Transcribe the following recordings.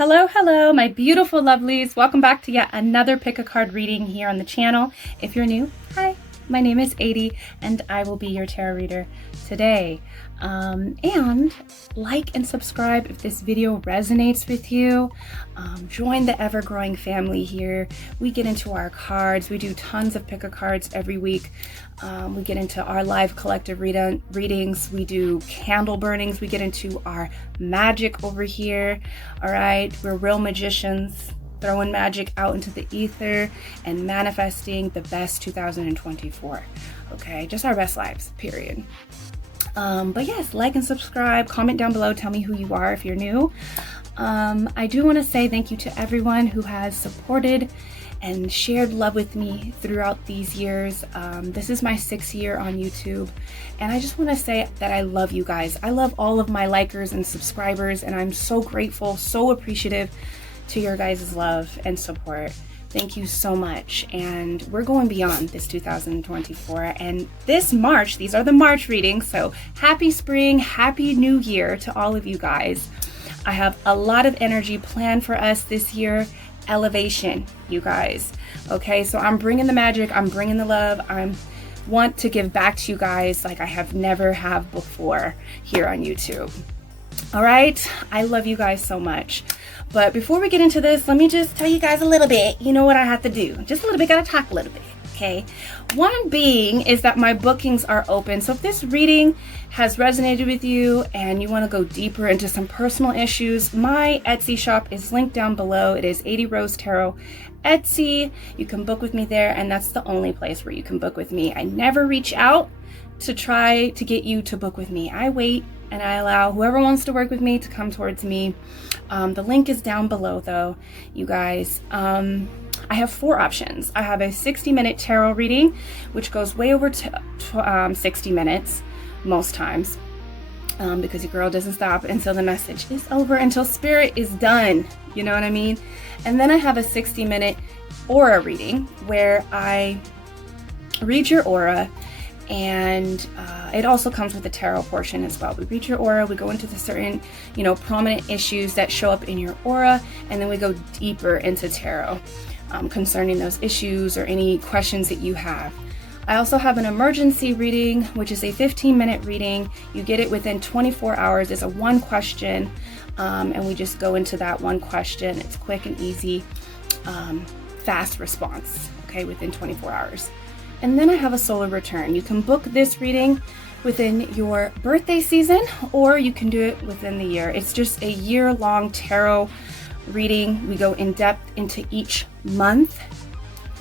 Hello, hello, my beautiful lovelies. Welcome back to yet another pick a card reading here on the channel. If you're new, hi, my name is ADIE and I will be your tarot reader today. And like and subscribe if this video resonates with you. Join the ever-growing family here. We get into our cards. We do tons of pick a cards every week. We get into our live collective readings. We do candle burnings. We get into our magic over here. All right, we're real magicians, throwing magic out into the ether and manifesting the best 2024. Okay, just our best lives, period. But yes, like and subscribe, comment down below, tell me who you are if you're new. I do want to say thank you to everyone who has supported and shared love with me throughout these years. This is my 6th year on YouTube, and I just want to say that I love you guys. I love all of my likers and subscribers, and I'm so grateful, so appreciative to your guys' love and support. Thank you so much, and we're going beyond this 2024, and this March, these are the March readings, so happy spring, happy new year to all of you guys. I have a lot of energy planned for us this year. Elevation, you guys. Okay, so I'm bringing the magic, I'm bringing the love, I want to give back to you guys like I have never have before here on YouTube. All right, I love you guys so much. But before we get into this, let me just tell you guys a little bit. You know what I have to do. Just a little bit, gotta talk a little bit, okay? One being is that my bookings are open. So if this reading has resonated with you and you wanna go deeper into some personal issues, my Etsy shop is linked down below. It is ADIE Rose Tarot Etsy. You can book with me there, and that's the only place where you can book with me. I never reach out to try to get you to book with me. I wait and I allow whoever wants to work with me to come towards me. The link is down below though, you guys. I have 4 options. I have a 60-minute tarot reading, which goes way over to 60 minutes most times, because your girl doesn't stop until the message is over, until spirit is done. You know what I mean? And then I have a 60-minute aura reading where I read your aura, and it also comes with a tarot portion as well. We read your aura, we go into the certain, prominent issues that show up in your aura, and then we go deeper into tarot concerning those issues or any questions that you have. I also have an emergency reading, which is a 15-minute reading. You get it within 24 hours. It's a 1 question, and we just go into that 1 question. It's quick and easy, fast response, okay, within 24 hours. And then I have a solar return. You can book this reading within your birthday season, or you can do it within the year. It's just a year-long tarot reading. We go in depth into each month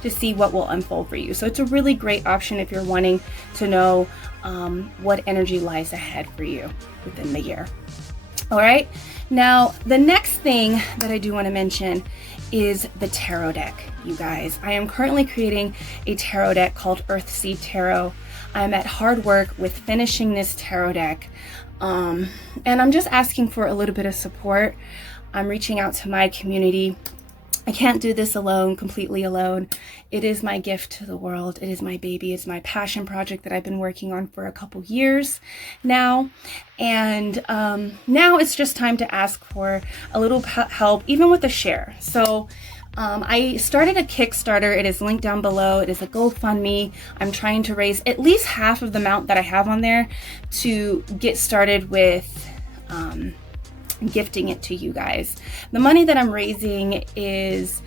to see what will unfold for you. So it's a really great option if you're wanting to know what energy lies ahead for you within the year. All right, now the next thing that I do want to mention is the tarot deck, you guys. I am currently creating a tarot deck called EARTHSEED Tarot. I'm at hard work with finishing this tarot deck, and I'm just asking for a little bit of support. I'm reaching out to my community. I can't do this alone, completely alone. It is my gift to the world. It is my baby. It's my passion project that I've been working on for a couple years now. And now it's just time to ask for a little help, even with a share. So I started a Kickstarter. It is linked down below. It is a GoFundMe. I'm trying to raise at least half of the amount that I have on there to get started with gifting it to you guys. The money that I'm raising is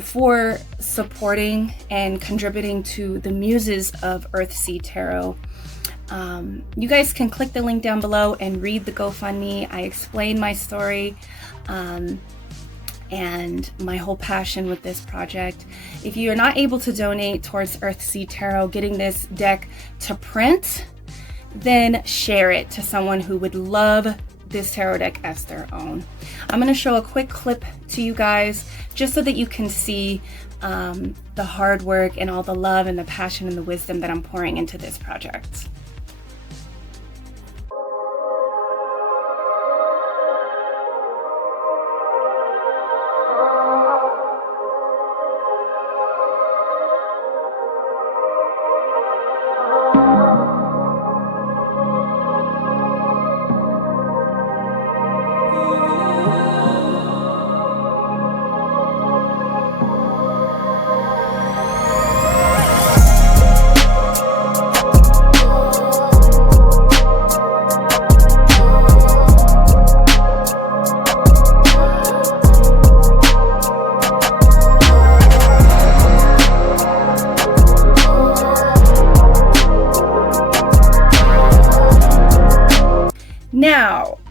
for supporting and contributing to the muses of EARTHSEED Tarot. You guys can click the link down below and read the GoFundMe. I explain my story and my whole passion with this project. If you are not able to donate towards EARTHSEED Tarot getting this deck to print, then share it to someone who would love this tarot deck as their own. I'm going to show a quick clip to you guys just so that you can see the hard work and all the love and the passion and the wisdom that I'm pouring into this project.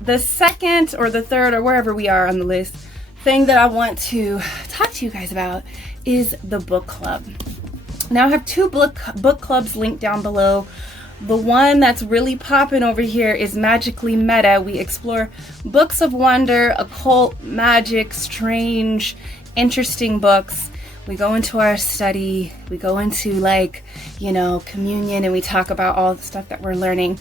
the second or the third or wherever we are on the list thing that I want to talk to you guys about is the book club. Now I have two book clubs linked down below. The one that's really popping over here is Magically Meta. We explore books of wonder, occult, magic, strange, interesting books. We go into our study, we go into, like, you know, communion, and we talk about all the stuff that we're learning.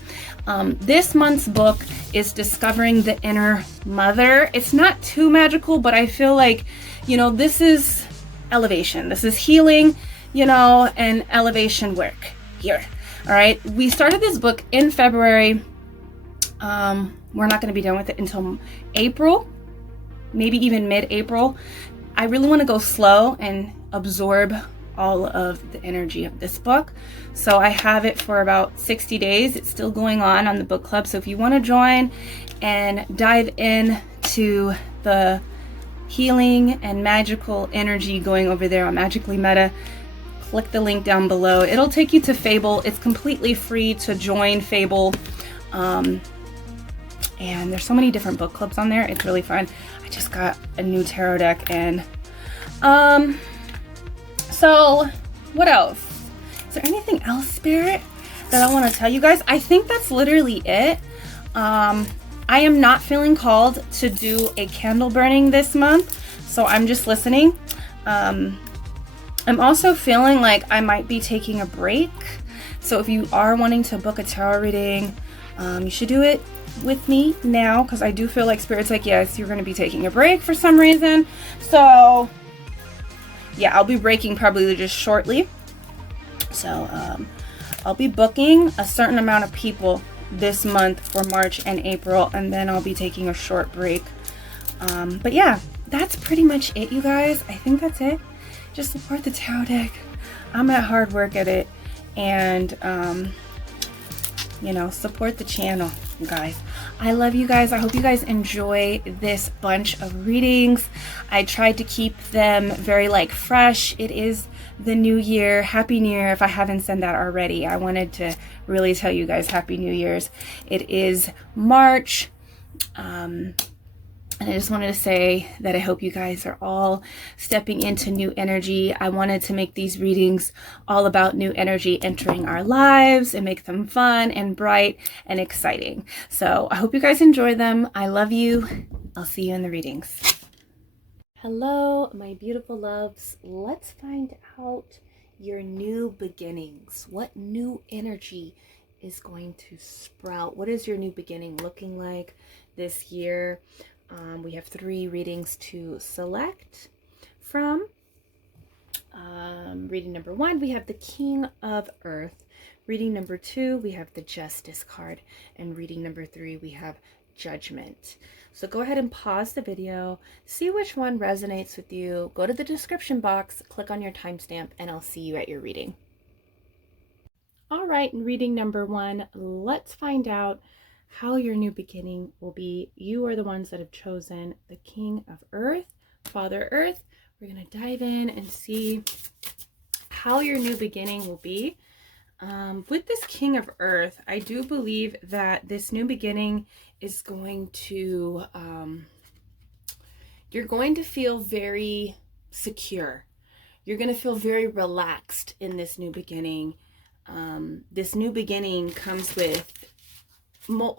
This month's book is Discovering the Inner Mother. It's not too magical, but I feel like, you know, this is elevation. This is healing, you know, and elevation work here. All right, we started this book in February. We're not going to be done with it until April, maybe even mid-April. I really want to go slow and absorb all of the energy of this book. So I have it for about 60 days. It's still going on the book club. So if you want to join and dive in to the healing and magical energy going over there on Magically Meta, click the link down below. It'll take you to Fable. It's completely free to join Fable. And there's so many different book clubs on there. It's really fun. I just got a new tarot deck, and so what else? Is there anything else, Spirit, that I want to tell you guys? I think that's literally it. I am not feeling called to do a candle burning this month, so I'm just listening. I'm also feeling like I might be taking a break. So if you are wanting to book a tarot reading, you should do it with me now, because I do feel like Spirit's like, yes, you're going to be taking a break for some reason. So yeah, I'll be breaking probably just shortly. So I'll be booking a certain amount of people this month for March and April, and then I'll be taking a short break. But yeah, that's pretty much it, you guys. I think that's it. Just support the tarot deck. I'm at hard work at it, and you know, support the channel, you guys. I love you guys. I hope you guys enjoy this bunch of readings. I tried to keep them very, like, fresh. It is the new year. Happy New Year if I haven't said that already. I wanted to really tell you guys Happy New Year's. It is March. And I just wanted to say that I hope you guys are all stepping into new energy. I wanted to make these readings all about new energy entering our lives and make them fun and bright and exciting. So I hope you guys enjoy them. I love you. I'll see you in the readings. Hello, my beautiful loves. Let's find out your new beginnings. What new energy is going to sprout? What is your new beginning looking like this year? We have 3 readings to select from. Reading number 1, we have the King of Earth. Reading number 2, we have the Justice card. And reading number 3, we have Judgment. So go ahead and pause the video, see which one resonates with you. Go to the description box, click on your timestamp, and I'll see you at your reading. All right, in reading number 1, let's find out how your new beginning will be. You are the ones that have chosen the King of Earth, Father Earth. We're going to dive in and see how your new beginning will be. With this King of Earth, I do believe that this new beginning is going to, you're going to feel very secure. You're going to feel very relaxed in this new beginning. This new beginning comes with,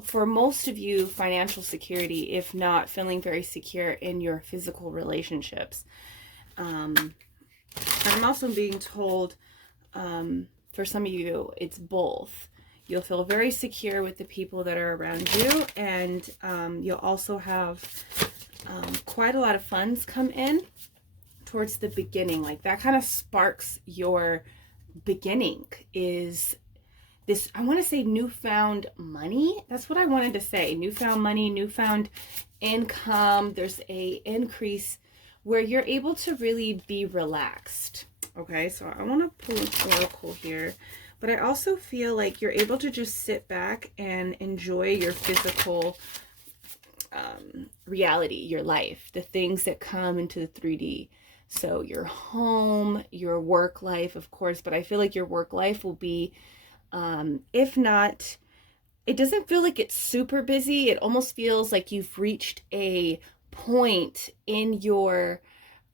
for most of you, financial security, if not feeling very secure in your physical relationships. I'm also being told, for some of you, it's both. You'll feel very secure with the people that are around you, and you'll also have quite a lot of funds come in towards the beginning. Like, that kind of sparks your beginning, is this, I want to say, newfound money. That's what I wanted to say. Newfound money, newfound income. There's a increase where you're able to really be relaxed. Okay, so I want to pull an oracle here, but I also feel like you're able to just sit back and enjoy your physical reality, your life, the things that come into the 3D. So your home, your work life, of course, but I feel like your work life will be, if not it doesn't feel like it's super busy. It almost feels like you've reached a point in your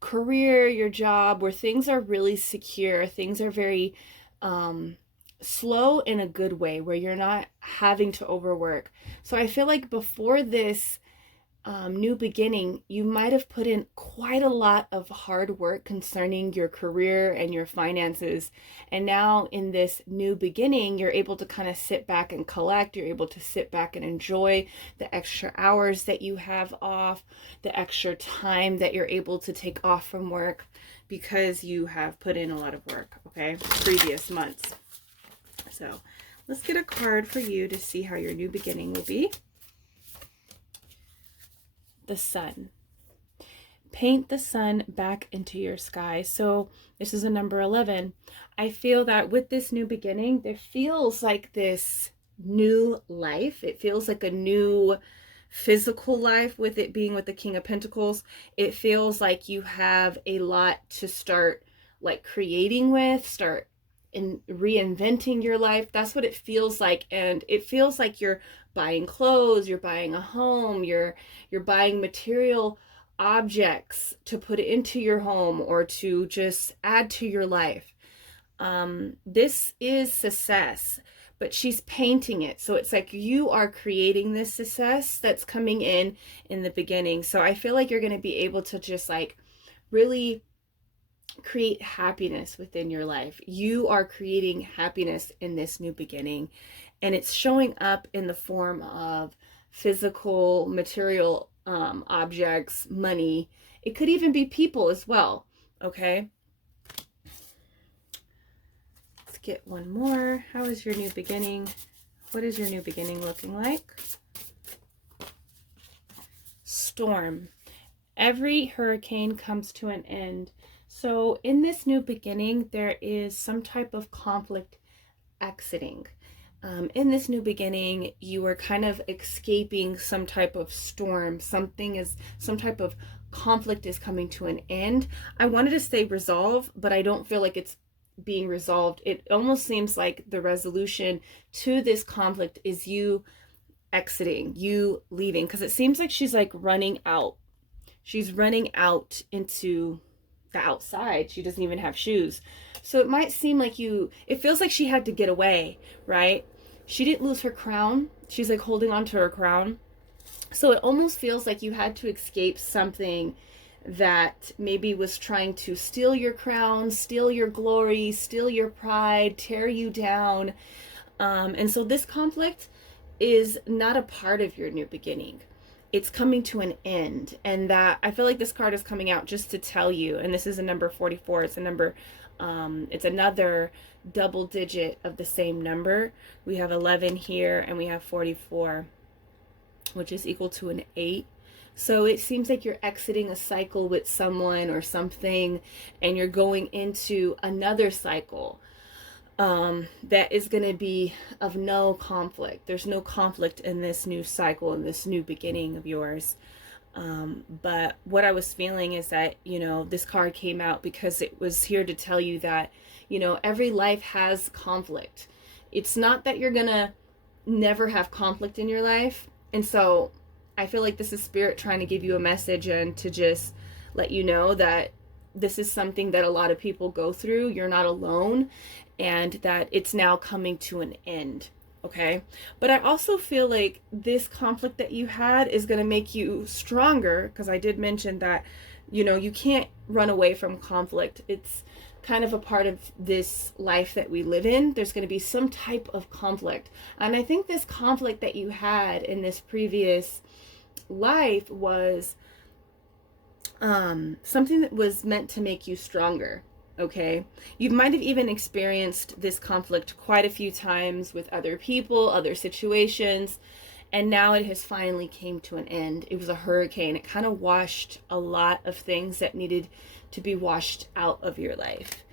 career, your job, where things are really secure. Things are very slow in a good way, where you're not having to overwork. So I feel like before this new beginning, you might have put in quite a lot of hard work concerning your career and your finances. And now in this new beginning, you're able to kind of sit back and collect. You're able to sit back and enjoy the extra hours that you have off, the extra time that you're able to take off from work because you have put in a lot of work, okay, previous months. So let's get a card for you to see how your new beginning will be. The sun. Paint the sun back into your sky. So this is a number 11. I feel that with this new beginning, there feels like this new life. It feels like a new physical life, with it being with the King of Pentacles. It feels like you have a lot to start like creating with, start in reinventing your life. That's what it feels like. And it feels like you're buying clothes, you're buying a home, you're buying material objects to put into your home or to just add to your life. This is success, but she's painting it. So it's like you are creating this success that's coming in the beginning. So I feel like you're going to be able to just like really create happiness within your life. You are creating happiness in this new beginning, and it's showing up in the form of physical, material objects, money. It could even be people as well, okay? Let's get one more. How is your new beginning? What is your new beginning looking like? Storm. Every hurricane comes to an end. So in this new beginning, there is some type of conflict exiting. In this new beginning, you are kind of escaping some type of storm. Some type of conflict is coming to an end. I wanted to say resolve, but I don't feel like it's being resolved. It almost seems like the resolution to this conflict is you exiting, you leaving, because it seems like she's like running out. She's running out into the outside. She doesn't even have shoes. So it might seem like it feels like she had to get away, right? She didn't lose her crown. She's like holding on to her crown. So it almost feels like you had to escape something that maybe was trying to steal your crown, steal your glory, steal your pride, tear you down. And so this conflict is not a part of your new beginning. It's coming to an end, and that I feel like this card is coming out just to tell you, and this is a number 44. It's a number, it's another double digit of the same number. We have 11 here, and we have 44, which is equal to an 8. So it seems like you're exiting a cycle with someone or something, and you're going into another cycle that is going to be of no conflict. There's no conflict in this new cycle, in this new beginning of yours. But what I was feeling is that, you know, this card came out because it was here to tell you that, you know, every life has conflict. It's not that you're going to never have conflict in your life. And so I feel like this is Spirit trying to give you a message and to just let you know that this is something that a lot of people go through. You're not alone, and that it's now coming to an end, okay? But I also feel like this conflict that you had is going to make you stronger, because I did mention that, you know, you can't run away from conflict. It's kind of a part of this life that we live in. There's going to be some type of conflict. And I think this conflict that you had in this previous life was something that was meant to make you stronger, okay? You might have even experienced this conflict quite a few times with other people, other situations, and now it has finally came to an end. It was a hurricane. It kind of washed a lot of things that needed to be washed out of your life,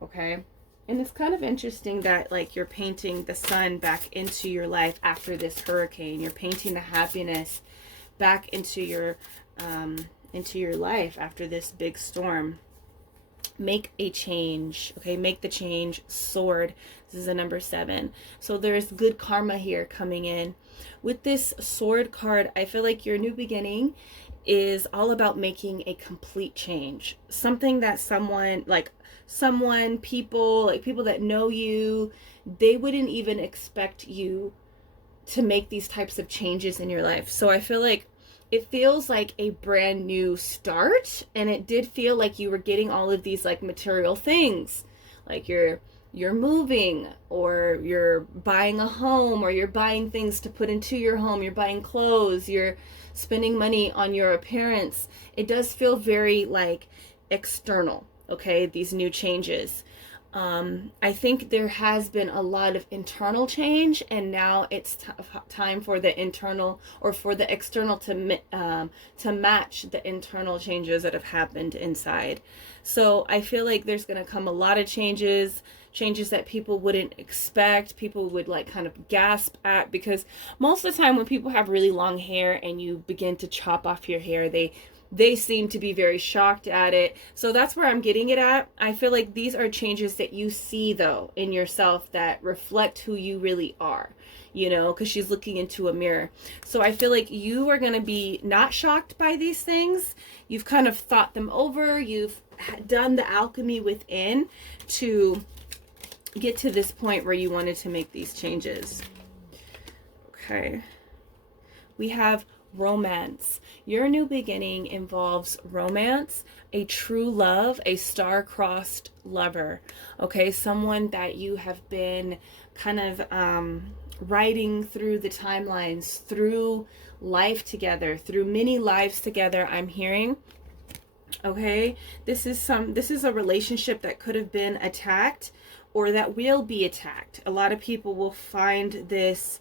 okay? And it's kind of interesting that, like, you're painting the sun back into your life after this hurricane. You're painting the happiness back into your life after this big storm. make a change. Okay, make the change. Sword. This is a number 7. So there's good karma here coming in. With this sword card, I feel like your new beginning is all about making a complete change. Something that people that know you, they wouldn't even expect you to make these types of changes in your life. So I feel like it feels like a brand new start, and it did feel like you were getting all of these like material things, like you're moving, or you're buying a home, or you're buying things to put into your home, you're buying clothes, you're spending money on your appearance. It does feel very like external, okay, these new changes. I think there has been a lot of internal change, and now it's time for the internal, or for the external to match the internal changes that have happened inside. So I feel like there's going to come a lot of changes that people wouldn't expect, people would like kind of gasp at, because most of the time when people have really long hair and you begin to chop off your hair, they seem to be very shocked at it. So that's where I'm getting it at. I feel like these are changes that you see though in yourself that reflect who you really are, you know, because she's looking into a mirror. So I feel like you are going to be not shocked by these things. You've kind of thought them over. You've done the alchemy within to get to this point where you wanted to make these changes. Okay. We have romance. Your new beginning involves romance, a true love, a star-crossed lover. Okay, someone that you have been kind of riding through the timelines, through life together, through many lives together, I'm hearing. Okay, this is a relationship that could have been attacked, or that will be attacked. A lot of people will find this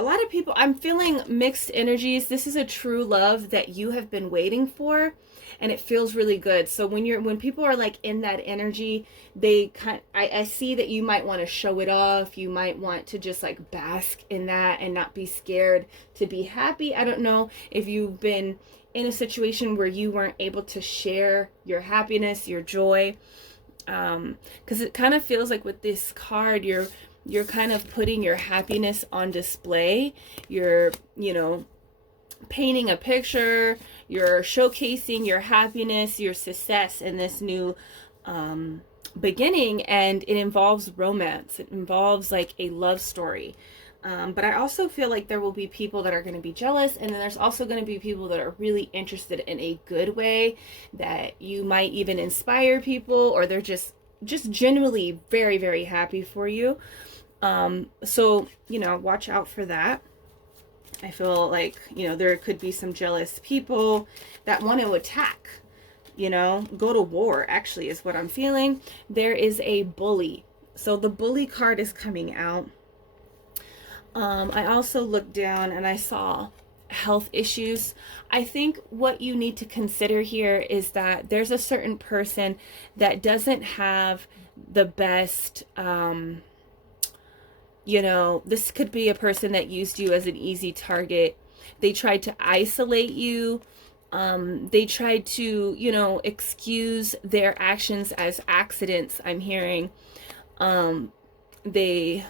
a lot of people, I'm feeling mixed energies. This is a true love that you have been waiting for, and it feels really good. So when people are like in that energy, I see that you might want to show it off. You might want to just like bask in that and not be scared to be happy. I don't know if you've been in a situation where you weren't able to share your happiness, your joy, because it kind of feels like with this card, you're kind of putting your happiness on display. You're, you know, painting a picture. You're showcasing your happiness, your success in this new beginning. And it involves romance. It involves like a love story. But I also feel like there will be people that are going to be jealous. And then there's also going to be people that are really interested in a good way, that you might even inspire people, or they're just genuinely very, very happy for you. So, you know, watch out for that. I feel like, you know, there could be some jealous people that want to attack, you know, go to war, actually, is what I'm feeling. There is a bully. So the bully card is coming out. I also looked down and I saw health issues. I think what you need to consider here is that there's a certain person that doesn't have the best, you know, this could be a person that used you as an easy target. They tried to isolate you. They tried to, you know, excuse their actions as accidents, I'm hearing. They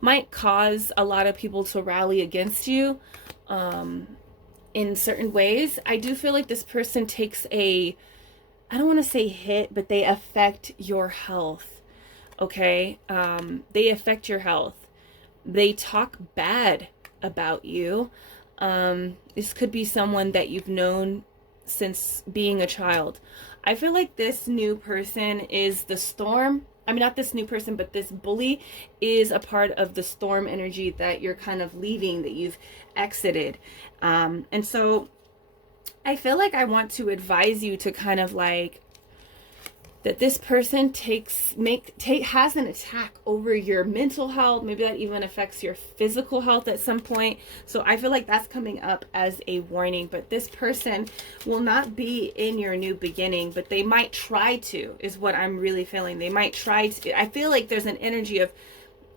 might cause a lot of people to rally against you in certain ways. I do feel like this person takes I don't want to say hit, but they affect your health. Okay, they affect your health. They talk bad about you. This could be someone that you've known since being a child. I feel like this new person is the storm. I mean, not this new person, but this bully is a part of the storm energy that you're kind of leaving, that you've exited. And so I feel like I want to advise you to kind of like, that this person has an attack over your mental health. Maybe that even affects your physical health at some point. So I feel like that's coming up as a warning. But this person will not be in your new beginning, but they might try to, is what I'm really feeling. They might try to. I feel like there's an energy of,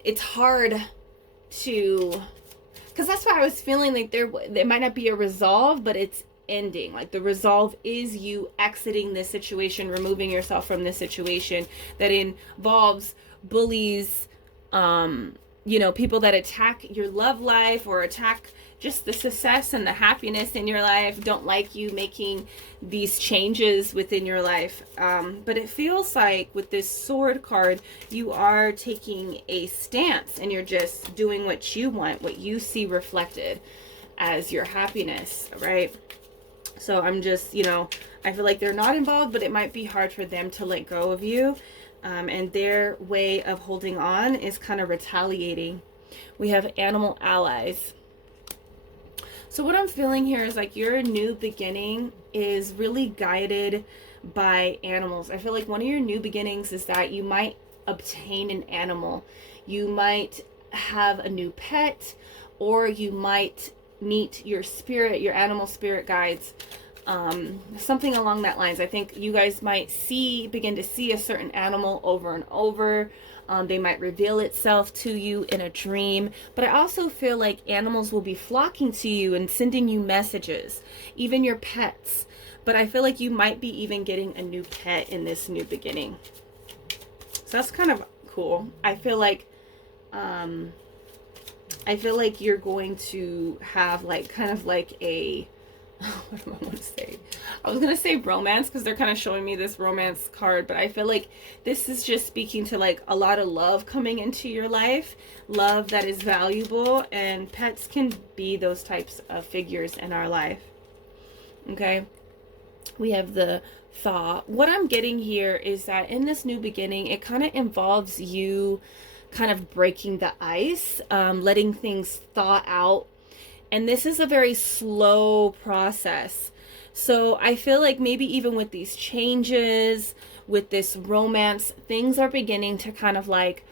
it's hard to, because that's why I was feeling like there might not be a resolve, but it's ending. Like the resolve is you exiting this situation, removing yourself from this situation that involves bullies, you know, people that attack your love life or attack just the success and the happiness in your life, don't like you making these changes within your life. But it feels like with this sword card, you are taking a stance and you're just doing what you want, what you see reflected as your happiness, right? So I'm just, you know, I feel like they're not involved, but it might be hard for them to let go of you. And their way of holding on is kind of retaliating. We have animal allies. So what I'm feeling here is like your new beginning is really guided by animals. I feel like one of your new beginnings is that you might obtain an animal. You might have a new pet, or you might meet your spirit, your animal spirit guides. Something along that lines. I think you guys might begin to see a certain animal over and over. They might reveal itself to you in a dream. But I also feel like animals will be flocking to you and sending you messages, even your pets. But I feel like you might be even getting a new pet in this new beginning. So that's kind of cool. I feel like you're going to have like kind of like a what do I want to say? I was going to say romance because they're kind of showing me this romance card, but I feel like this is just speaking to like a lot of love coming into your life, love that is valuable, and pets can be those types of figures in our life. Okay. We have the thaw. What I'm getting here is that in this new beginning, it kind of involves you kind of breaking the ice, letting things thaw out. And this is a very slow process. So I feel like maybe even with these changes, with this romance, things are beginning to kind of like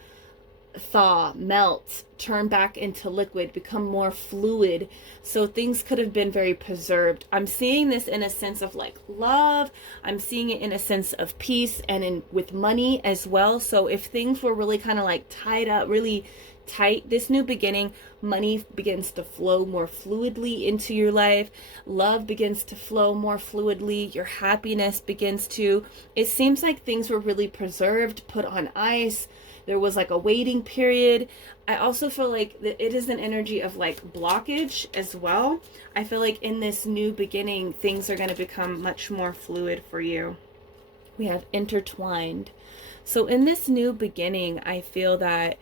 thaw, melt, turn back into liquid, become more fluid. So things could have been very preserved. I'm seeing this in a sense of like love. I'm seeing it in a sense of peace and with money as well. So if things were really kind of like tied up, really tight, this new beginning, money begins to flow more fluidly into your life. Love begins to flow more fluidly. Your happiness begins to, it seems like things were really preserved, put on ice. There was like a waiting period. I also feel like it is an energy of like blockage as well. I feel like in this new beginning, things are going to become much more fluid for you. We have intertwined. So in this new beginning, I feel that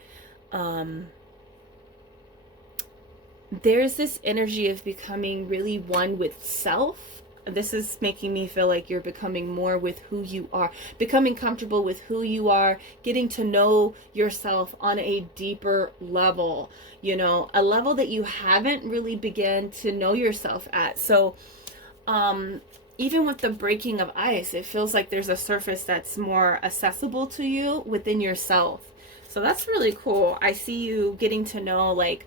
there's this energy of becoming really one with self. This is making me feel like you're becoming more with who you are, becoming comfortable with who you are, getting to know yourself on a deeper level, you know, a level that you haven't really begun to know yourself at. So even with the breaking of ice, it feels like there's a surface that's more accessible to you within yourself. So that's really cool. I see you getting to know like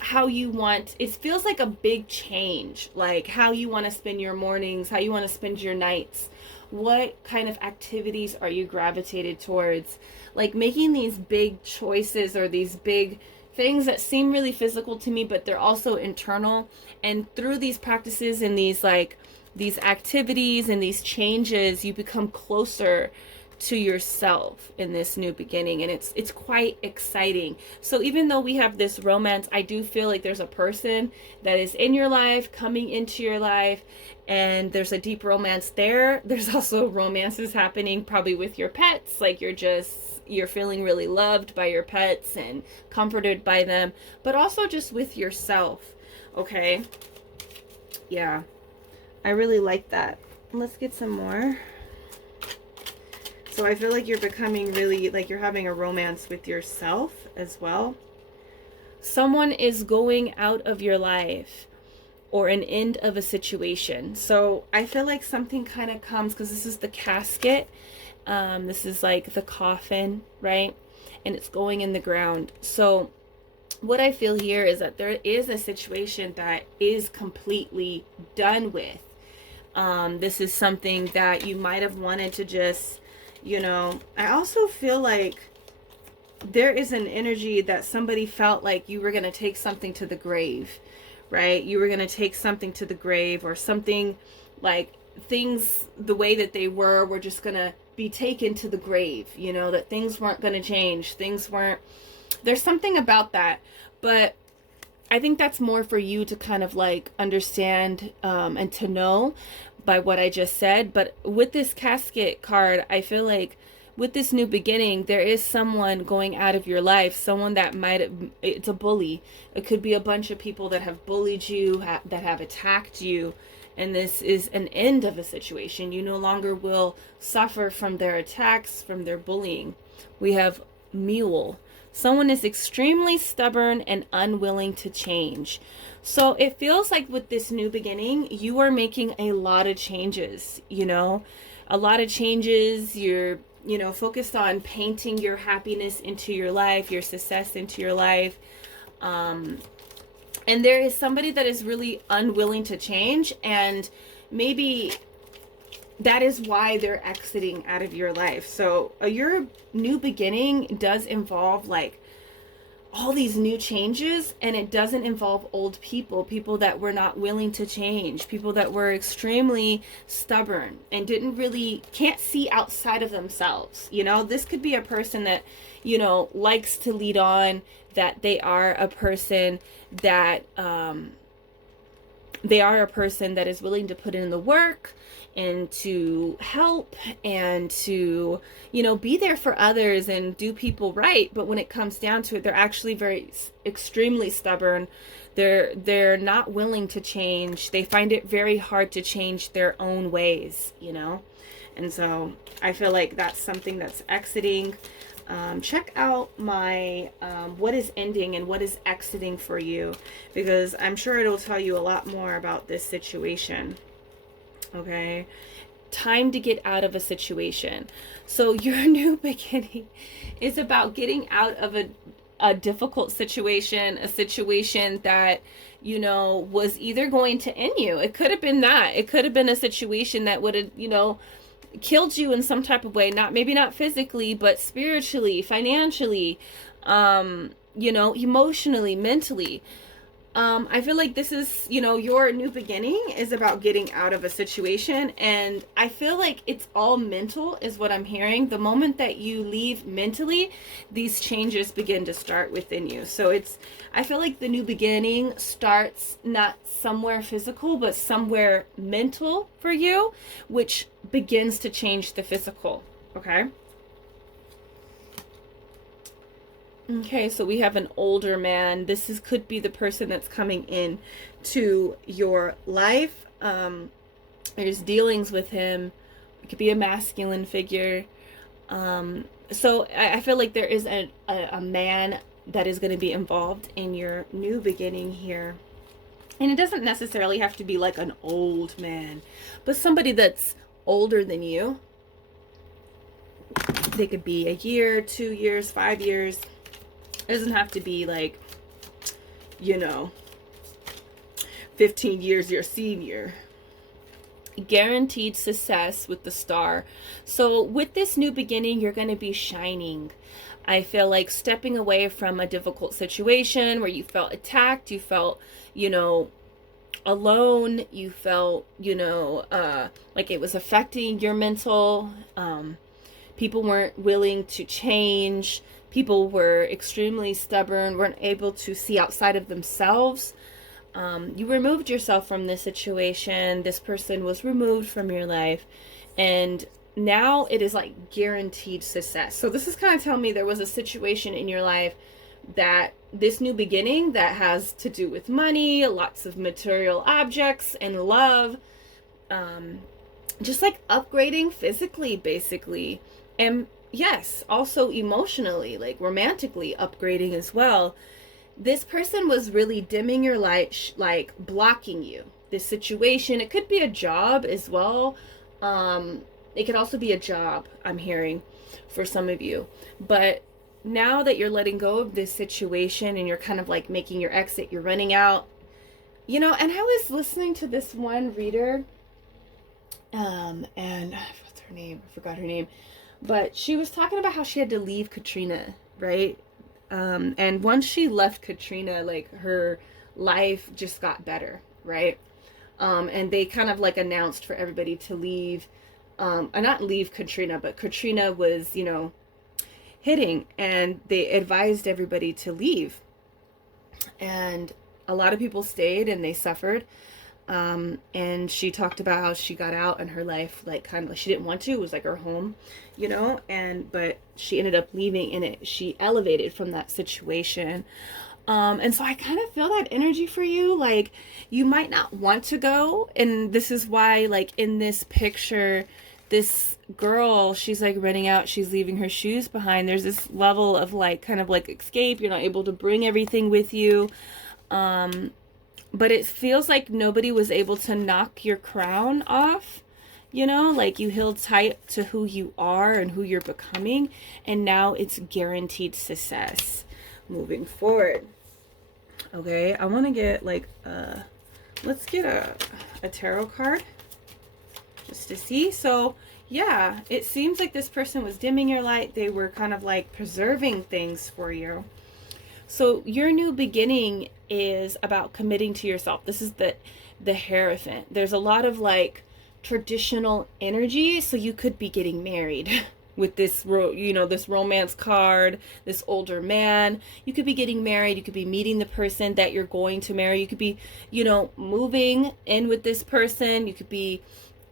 how you want, it feels like a big change, like how you want to spend your mornings, how you want to spend your nights. What kind of activities are you gravitated towards? Like making these big choices or these big things that seem really physical to me, but they're also internal. And through these practices and these like these activities and these changes, you become closer to yourself in this new beginning, and it's quite exciting. So even though we have this romance, I do feel like there's a person that is in your life, coming into your life, and there's a deep romance there. There's also romances happening probably with your pets, like you're feeling really loved by your pets and comforted by them, but also just with yourself. Okay, yeah, I really like that. Let's get some more. So I feel like you're becoming really, like you're having a romance with yourself as well. Someone is going out of your life or an end of a situation. So I feel like something kind of comes, because this is the casket. This is like the coffin, right? And it's going in the ground. So what I feel here is that there is a situation that is completely done with. This is something that you might have wanted to just, you know, I also feel like there is an energy that somebody felt like you were going to take something to the grave, right? You were going to take something to the grave, or something like things the way that they were just going to be taken to the grave, you know, that things weren't going to change. Things weren't, there's something about that. But I think that's more for you to kind of like understand and to know by what I just said. But with this casket card, I feel like with this new beginning, there is someone going out of your life, someone that it's a bully. It could be a bunch of people that have bullied you, that have attacked you. And this is an end of a situation. You no longer will suffer from their attacks, from their bullying. We have mule. Someone is extremely stubborn and unwilling to change. So it feels like with this new beginning, you are making a lot of changes, you know, a lot of changes. You're, you know, focused on painting your happiness into your life, your success into your life. And there is somebody that is really unwilling to change, and maybe that is why they're exiting out of your life. So your new beginning does involve like all these new changes, and it doesn't involve old people, people that were not willing to change, people that were extremely stubborn and can't see outside of themselves. You know, this could be a person that, you know, likes to lead on, that they are a person that is willing to put in the work and to help and to, you know, be there for others and do people right. But when it comes down to it, they're actually extremely stubborn. They're not willing to change. They find it very hard to change their own ways, you know. And so I feel like that's something that's exiting. Check out my what is ending and what is exiting for you, because I'm sure it'll tell you a lot more about this situation. Okay, time to get out of a situation. So your new beginning is about getting out of a difficult situation, a situation that, you know, was either going to end you. It could have been that. It could have been a situation that would have, you know, killed you in some type of way, maybe not physically, but spiritually, financially, you know, emotionally, mentally. I feel like this is, you know, your new beginning is about getting out of a situation, and I feel like it's all mental is what I'm hearing. The moment that you leave mentally, these changes begin to start within you. So I feel like the new beginning starts not somewhere physical, but somewhere mental for you, which begins to change the physical. Okay. Okay, so we have an older man. This could be the person that's coming in to your life. There's dealings with him. It could be a masculine figure. So I feel like there is a man that is going to be involved in your new beginning here. And it doesn't necessarily have to be like an old man, but somebody that's older than you. They could be a year, 2 years, 5 years. It doesn't have to be like, you know, 15 years your senior. Guaranteed success with the star. So with this new beginning, you're going to be shining. I feel like stepping away from a difficult situation where you felt attacked, you felt, you know, alone, you felt, you know, like it was affecting your mental. People weren't willing to change. People were extremely stubborn, weren't able to see outside of themselves. You removed yourself from this situation. This person was removed from your life. And now it is like guaranteed success. So this is kind of telling me there was a situation in your life that this new beginning that has to do with money, lots of material objects and love. Just like upgrading physically, basically. And yes, also emotionally, like romantically upgrading as well. This person was really dimming your light, like blocking you. This situation, it could be a job as well. It could also be a job, I'm hearing, for some of you. But now that you're letting go of this situation and you're kind of like making your exit, you're running out, you know. And I was listening to this one reader, and what's her name? I forgot her name. But she was talking about how she had to leave Katrina, right? And once she left Katrina, like her life just got better, right? And they kind of like announced for everybody to leave, not leave Katrina, but Katrina was, you know, hitting, and they advised everybody to leave. And a lot of people stayed and they suffered. And she talked about how she got out and her life, like, kind of like, she didn't want to, it was like her home, you know, but she ended up leaving, and she elevated from that situation. And so I kind of feel that energy for you. Like, you might not want to go. And this is why, like, in this picture, this girl, she's like running out, she's leaving her shoes behind. There's this level of like, kind of like escape. You're not able to bring everything with you. But it feels like nobody was able to knock your crown off. You know, like, you held tight to who you are and who you're becoming. And now it's guaranteed success moving forward. Okay, I want to get like, let's get a tarot card just to see. So yeah, it seems like this person was dimming your light. They were kind of like preserving things for you. So your new beginning is about committing to yourself. This is the Hierophant. There's a lot of like traditional energy. So you could be getting married with this, you know, this romance card, this older man. You could be getting married. You could be meeting the person that you're going to marry. You could be, you know, moving in with this person. You could be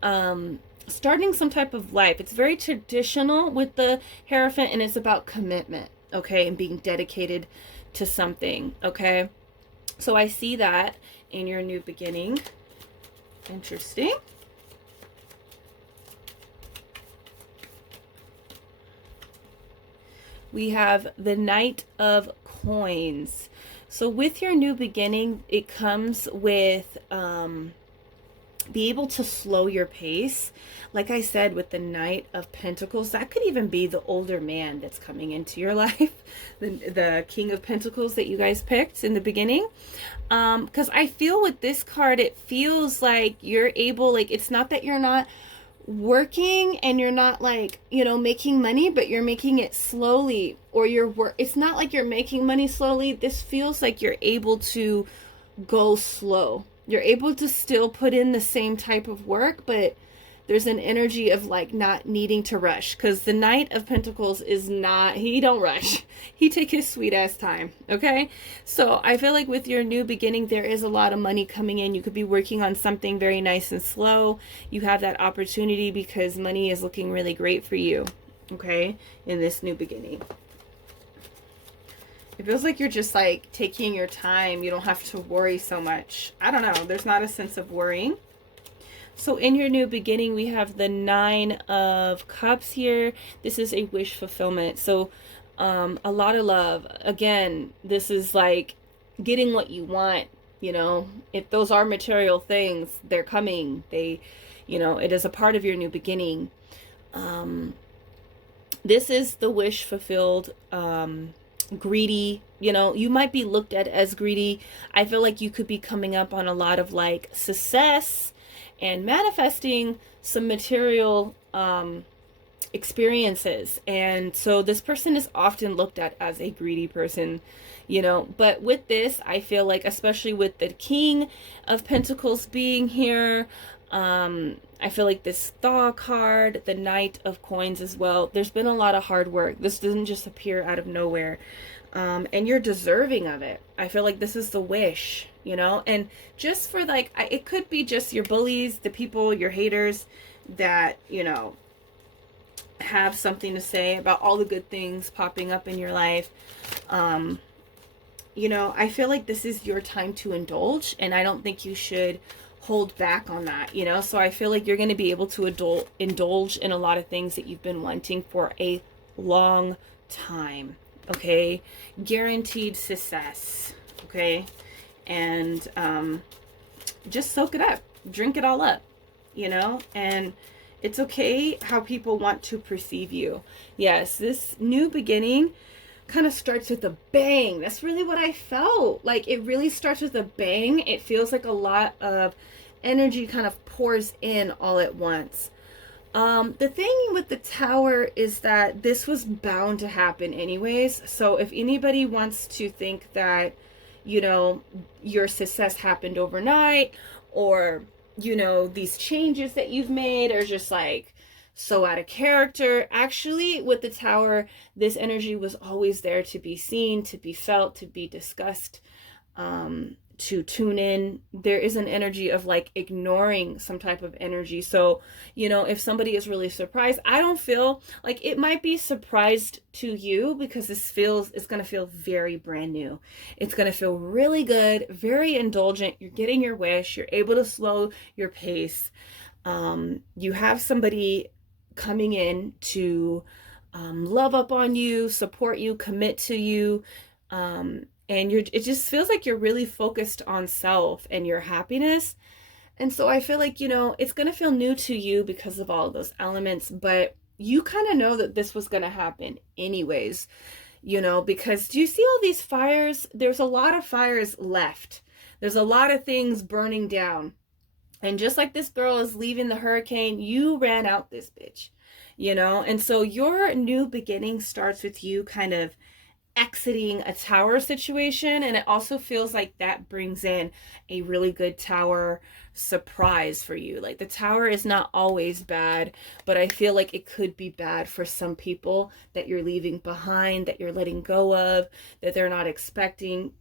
starting some type of life. It's very traditional with the Hierophant, and it's about commitment, okay, and being dedicated to something, okay? So I see that in your new beginning. Interesting. We have the Knight of Coins. So with your new beginning, it comes with be able to slow your pace. Like I said, with the Knight of Pentacles, that could even be the older man that's coming into your life, the King of Pentacles that you guys picked in the beginning. Because I feel with this card, it feels like you're able, like, it's not that you're not working and you're not, like, you know, making money, but you're making it slowly, or it's not like you're making money slowly. This feels like you're able to go slow. You're able to still put in the same type of work, but there's an energy of like not needing to rush, because the Knight of Pentacles is not, he don't rush. He take his sweet ass time, okay? So I feel like with your new beginning, there is a lot of money coming in. You could be working on something very nice and slow. You have that opportunity because money is looking really great for you, okay, in this new beginning. It feels like you're just like taking your time. You don't have to worry so much. I don't know. There's not a sense of worrying. So in your new beginning, we have the Nine of Cups here. This is a wish fulfillment. So a lot of love. Again, this is like getting what you want. You know, if those are material things, they're coming. You know, it is a part of your new beginning. This is the wish fulfilled. Greedy, you know, you might be looked at as greedy. I feel like you could be coming up on a lot of like success and manifesting some material experiences. And so this person is often looked at as a greedy person, you know. But with this, I feel like, especially with the King of Pentacles being here, I feel like this Thaw card, the Knight of Coins as well, there's been a lot of hard work. This doesn't just appear out of nowhere. And you're deserving of it. I feel like this is the wish, you know. And just for like, it could be just your bullies, the people, your haters that, you know, have something to say about all the good things popping up in your life. You know, I feel like this is your time to indulge, and I don't think you should hold back on that, you know. So I feel like you're going to be able to indulge in a lot of things that you've been wanting for a long time, okay? Guaranteed success, okay? And just soak it up, drink it all up, you know. And it's okay how people want to perceive you. Yes, this new beginning kind of starts with a bang. That's really what I felt. Like, it really starts with a bang. It feels like a lot of energy kind of pours in all at once. The thing with the Tower is that this was bound to happen anyways. So if anybody wants to think that, you know, your success happened overnight, or, you know, these changes that you've made are just like so out of character. Actually, with the Tower, this energy was always there to be seen, to be felt, to be discussed, to tune in. There is an energy of like ignoring some type of energy. So, you know, if somebody is really surprised, I don't feel like it might be surprised to you, because it's going to feel very brand new. It's going to feel really good, very indulgent. You're getting your wish. You're able to slow your pace. You have somebody coming in to love up on you, support you, commit to you. And it just feels like you're really focused on self and your happiness. And so I feel like, you know, it's going to feel new to you because of all of those elements, but you kind of know that this was going to happen anyways, you know, because do you see all these fires? There's a lot of fires left. There's a lot of things burning down. And just like this girl is leaving the hurricane, you ran out this bitch, you know? And so your new beginning starts with you kind of exiting a Tower situation, and it also feels like that brings in a really good Tower surprise for you. Like the Tower is not always bad, but I feel like it could be bad for some people that you're leaving behind, that you're letting go of, that they're not expecting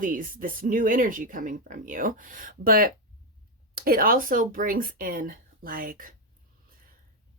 this new energy coming from you. But it also brings in like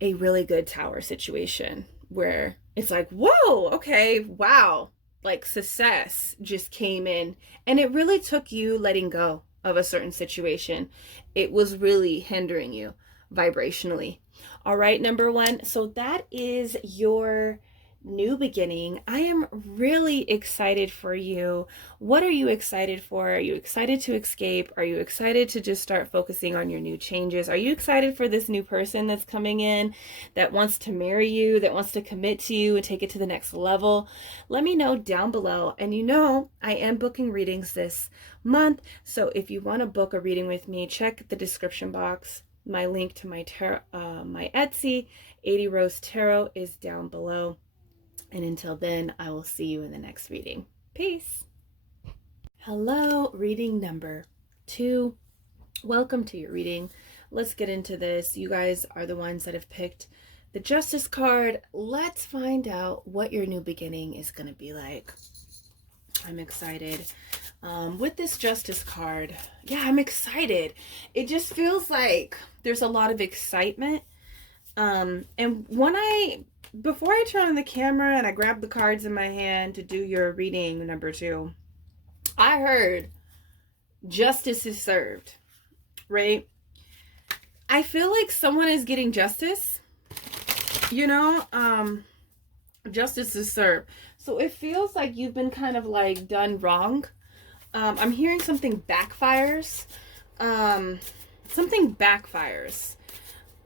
a really good Tower situation where it's like, whoa, okay, wow, like success just came in, and it really took you letting go of a certain situation. It was really hindering you vibrationally. All right, number one. So that is your new beginning. I am really excited for you. What are you excited for? Are you excited to escape? Are you excited to just start focusing on your new changes? Are you excited for this new person that's coming in, that wants to marry you, that wants to commit to you and take it to the next level? Let me know down below. And you know, I am booking readings this month. So if you want to book a reading with me, check the description box. My link to my Etsy, ADIE Rose Tarot, is down below. And until then, I will see you in the next reading. Peace. Hello, reading number 2. Welcome to your reading. Let's get into this. You guys are the ones that have picked the Justice card. Let's find out what your new beginning is going to be like. I'm excited. With this Justice card, yeah, I'm excited. It just feels like there's a lot of excitement. And before I turn on the camera and I grab the cards in my hand to do your reading number 2, I heard justice is served, right? I feel like someone is getting justice, you know, justice is served. So it feels like you've been kind of like done wrong. I'm hearing something backfires. Something backfires.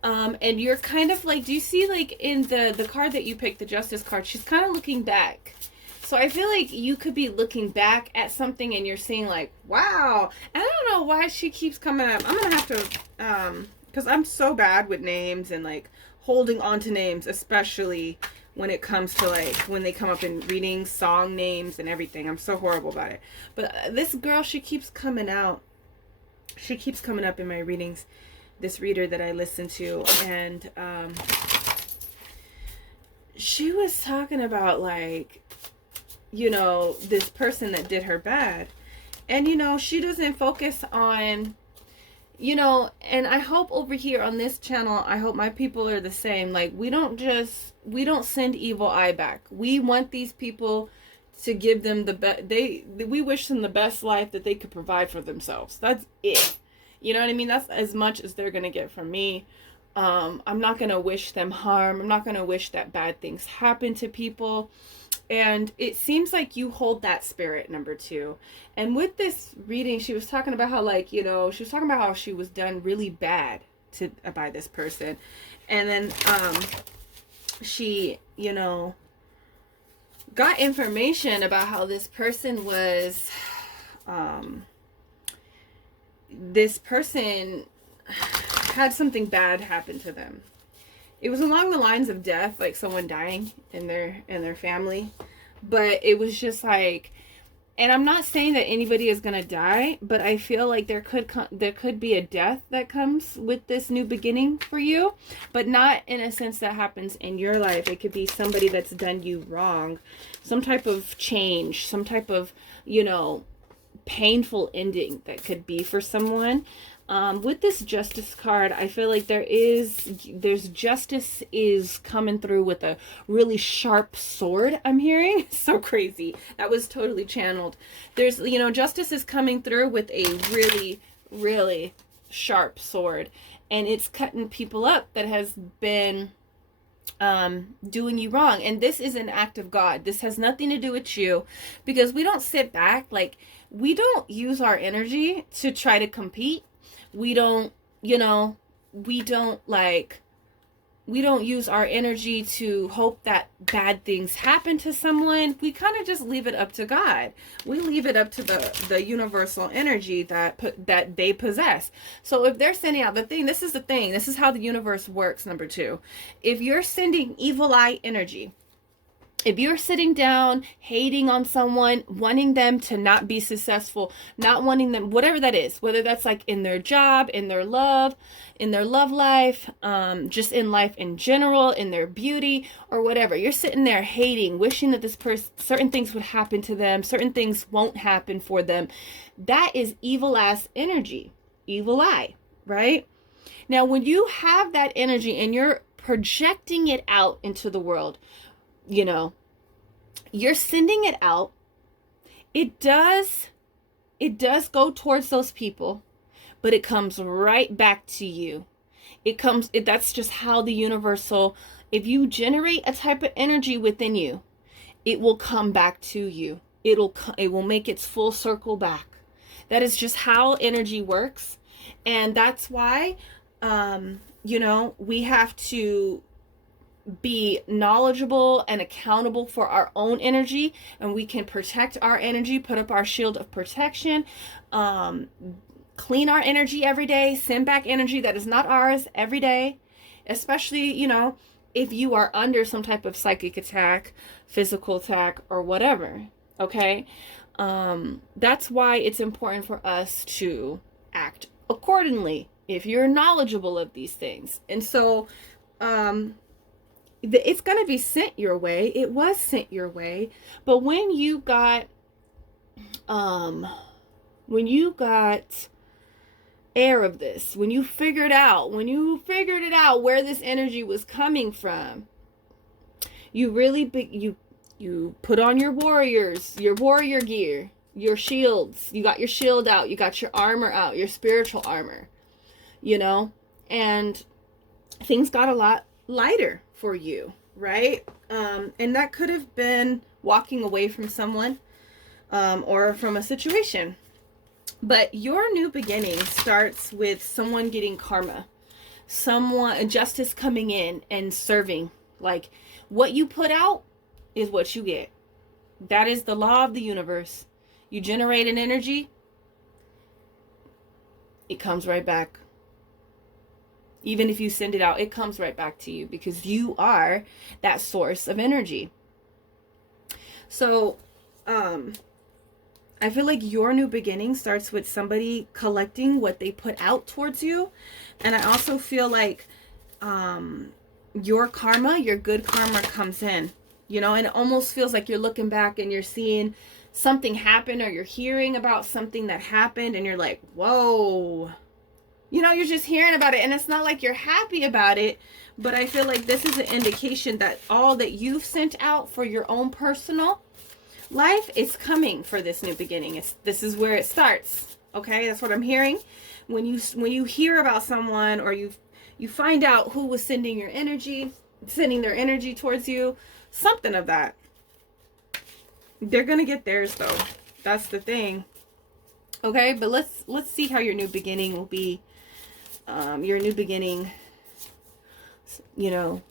And you're kind of like, do you see like in the card that you picked, the Justice card, she's kind of looking back. So I feel like you could be looking back at something and you're seeing like, wow. And I don't know why she keeps coming up. I'm going to have to, because I'm so bad with names and like holding on to names, especially when it comes to like, when they come up in readings, song names and everything. I'm so horrible about it. But this girl, she keeps coming out. She keeps coming up in my readings. This reader that I listened to, and she was talking about like, you know, this person that did her bad, and you know, she doesn't focus on, you know, and I hope over here on this channel, I hope my people are the same. Like, we don't send evil eye back. We want these people to give them the best. We wish them the best life that they could provide for themselves. That's it. You know what I mean? That's as much as they're going to get from me. I'm not going to wish them harm. I'm not going to wish that bad things happen to people. And it seems like you hold that spirit, number 2. And with this reading, she was talking about how, like, you know, she was talking about how she was done really bad by this person. And then she, you know, got information about how this person was... this person had something bad happen to them. It was along the lines of death, like someone dying in their family, but it was just like And I'm not saying that anybody is going to die, but I feel like there could be a death that comes with this new beginning for you, but not in a sense that happens in your life. It could be somebody that's done you wrong, some type of change, some type of, you know, painful ending that could be for someone. With this justice card, I feel like there's justice is coming through with a really sharp sword. I'm hearing so crazy. That was totally channeled. There's, you know, justice is coming through with a really, really sharp sword, and it's cutting people up that has been doing you wrong. And this is an act of God. This has nothing to do with you, because we don't sit back. Like, we don't use our energy to try to compete. We don't, you know, we don't use our energy to hope that bad things happen to someone. We kind of just leave it up to God. We leave it up to the universal energy that they possess. So if they're sending out this is the thing. This is how the universe works, number 2. If you're sending evil eye energy, if you're sitting down, hating on someone, wanting them to not be successful, not wanting them, whatever that is, whether that's like in their job, in their love life, just in life in general, in their beauty or whatever, you're sitting there hating, wishing that this person, certain things would happen to them, certain things won't happen for them. That is evil ass energy, evil eye, right? Now, when you have that energy and you're projecting it out into the world, you know, you're sending it out. It does go towards those people, but it comes right back to you. That's just how the universal, if you generate a type of energy within you, it will come back to you. It will make its full circle back. That is just how energy works. And that's why, you know, we have to be knowledgeable and accountable for our own energy, and we can protect our energy, put up our shield of protection, clean our energy every day, send back energy that is not ours every day, especially, you know, if you are under some type of psychic attack, physical attack, or whatever. Okay, that's why it's important for us to act accordingly if you're knowledgeable of these things. And so it's going to be sent your way. It was sent your way. But when you got air of this, when you figured it out where this energy was coming from, you really you put on your warrior gear, your shields. You got your shield out, you got your armor out, your spiritual armor, you know, and things got a lot lighter for you, right? And that could have been walking away from someone, or from a situation. But your new beginning starts with someone getting karma, justice coming in and serving. Like, what you put out is what you get. That is the law of the universe. You generate an energy, it comes right back. Even if you send it out, it comes right back to you, because you are that source of energy. So, I feel like your new beginning starts with somebody collecting what they put out towards you. And I also feel like your karma, your good karma comes in, you know, and it almost feels like you're looking back and you're seeing something happen, or you're hearing about something that happened and you're like, whoa. You know, you're just hearing about it, and it's not like you're happy about it, but I feel like this is an indication that all that you've sent out for your own personal life is coming for this new beginning. This is where it starts. Okay, that's what I'm hearing. When you hear about someone, or you find out who was sending their energy towards you, something of that. They're gonna get theirs though. That's the thing. Okay, but let's see how your new beginning will be. Your new beginning, you know,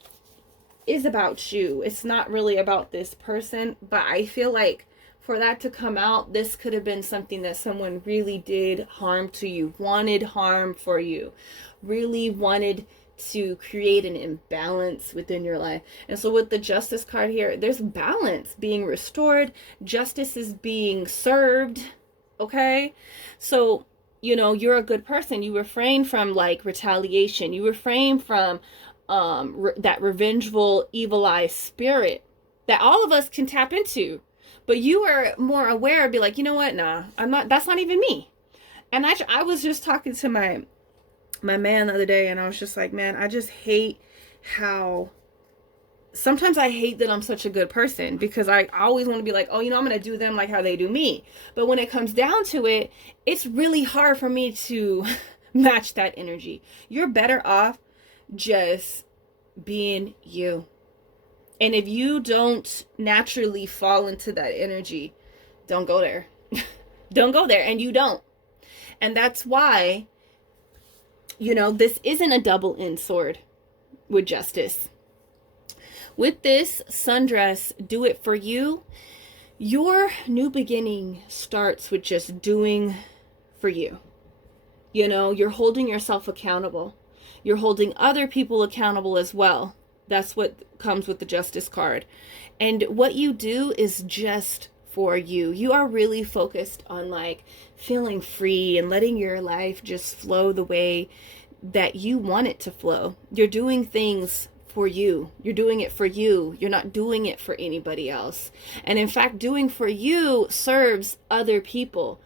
is about you. It's not really about this person, but I feel like for that to come out, this could have been something that someone really did harm to you, wanted harm for you, really wanted to create an imbalance within your life. And so with the Justice card here, there's balance being restored. Justice is being served. Okay? So, you know, you're a good person. You refrain from like retaliation. You refrain from that revengeful, evil eye spirit that all of us can tap into. But you are more aware, be like, you know what? Nah, I'm not, that's not even me. And I was just talking to my man the other day, and I was just like, man, I just hate how sometimes I hate that I'm such a good person, because I always want to be like, oh, you know, I'm going to do them like how they do me. But when it comes down to it, it's really hard for me to match that energy. You're better off just being you. And if you don't naturally fall into that energy, don't go there. Don't go there, and you don't. And that's why, you know, this isn't a double-edged sword with Justice. With this sundress, do it for you. Your new beginning starts with just doing for you. You know, you're holding yourself accountable. You're holding other people accountable as well. That's what comes with the Justice card. And what you do is just for you. You are really focused on like feeling free and letting your life just flow the way that you want it to flow. You're doing things for you. You're doing it for you. You're not doing it for anybody else. And in fact, doing for you serves other people,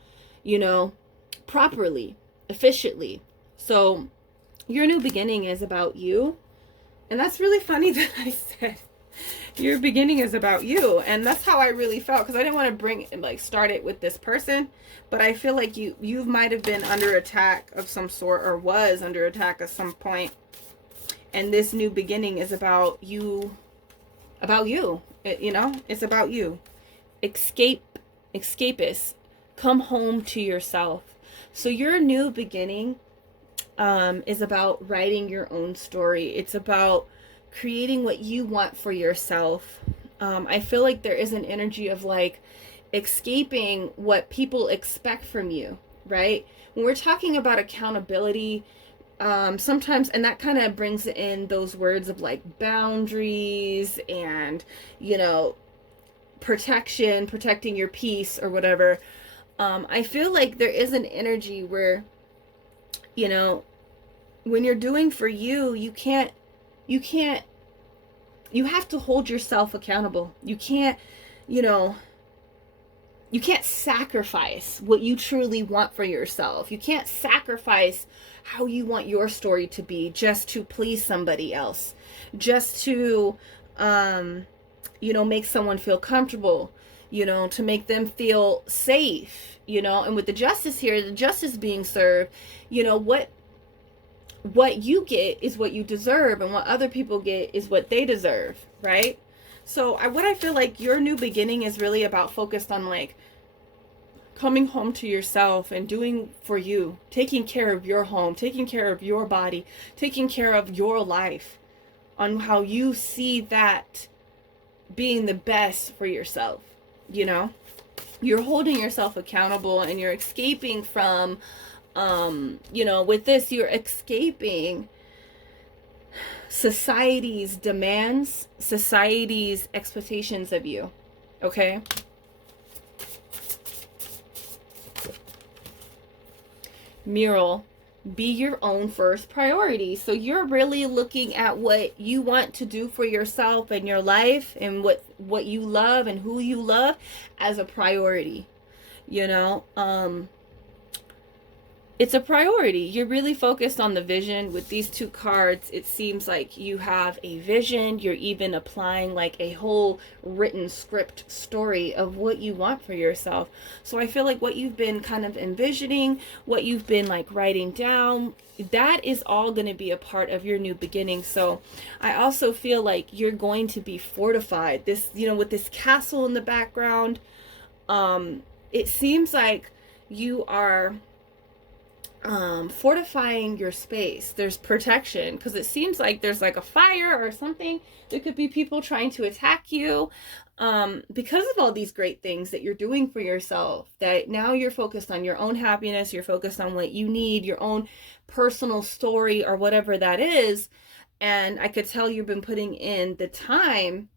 you know, properly, efficiently. So your new beginning is about you. And that's really funny that I said your beginning is about you. And that's how I really felt, because I didn't want to start it with this person. But I feel like you might have been under attack of some sort, or was under attack at some point. And this new beginning is about you. You know, it's about you. Escapist. Come home to yourself. So your new beginning is about writing your own story. It's about creating what you want for yourself. I feel like there is an energy of like escaping what people expect from you, right? When we're talking about accountability, sometimes, and that kind of brings in those words of like boundaries and, you know, protecting your peace or whatever. I feel like there is an energy where, you know, when you're doing for you, you have to hold yourself accountable. You can't, you know, you can't sacrifice what you truly want for yourself. You can't sacrifice how you want your story to be just to please somebody else, just to, you know, make someone feel comfortable, you know, to make them feel safe, you know. And with the Justice here, the justice being served, you know, what you get is what you deserve, and what other people get is what they deserve, right? So what I feel like your new beginning is really about, focused on like coming home to yourself and doing for you, taking care of your home, taking care of your body, taking care of your life, on how you see that being the best for yourself. You know, you're holding yourself accountable, and you're escaping from, you know, with this, you're escaping society's demands, society's expectations of you. Okay? Mural, be your own first priority. So you're really looking at what you want to do for yourself and your life, and what you love and who you love as a priority. You know, it's a priority. You're really focused on the vision. With these two cards, it seems like you have a vision. You're even applying like a whole written script story of what you want for yourself. So I feel like what you've been kind of envisioning, what you've been like writing down, that is all going to be a part of your new beginning. So I also feel like you're going to be fortified. This, you know, with this castle in the background, it seems like you are fortifying your space. There's protection, because it seems like there's like a fire or something. There could be people trying to attack you. because of all these great things that you're doing for yourself, that now you're focused on your own happiness, you're focused on what you need, your own personal story or whatever that is. And I could tell you've been putting in the time,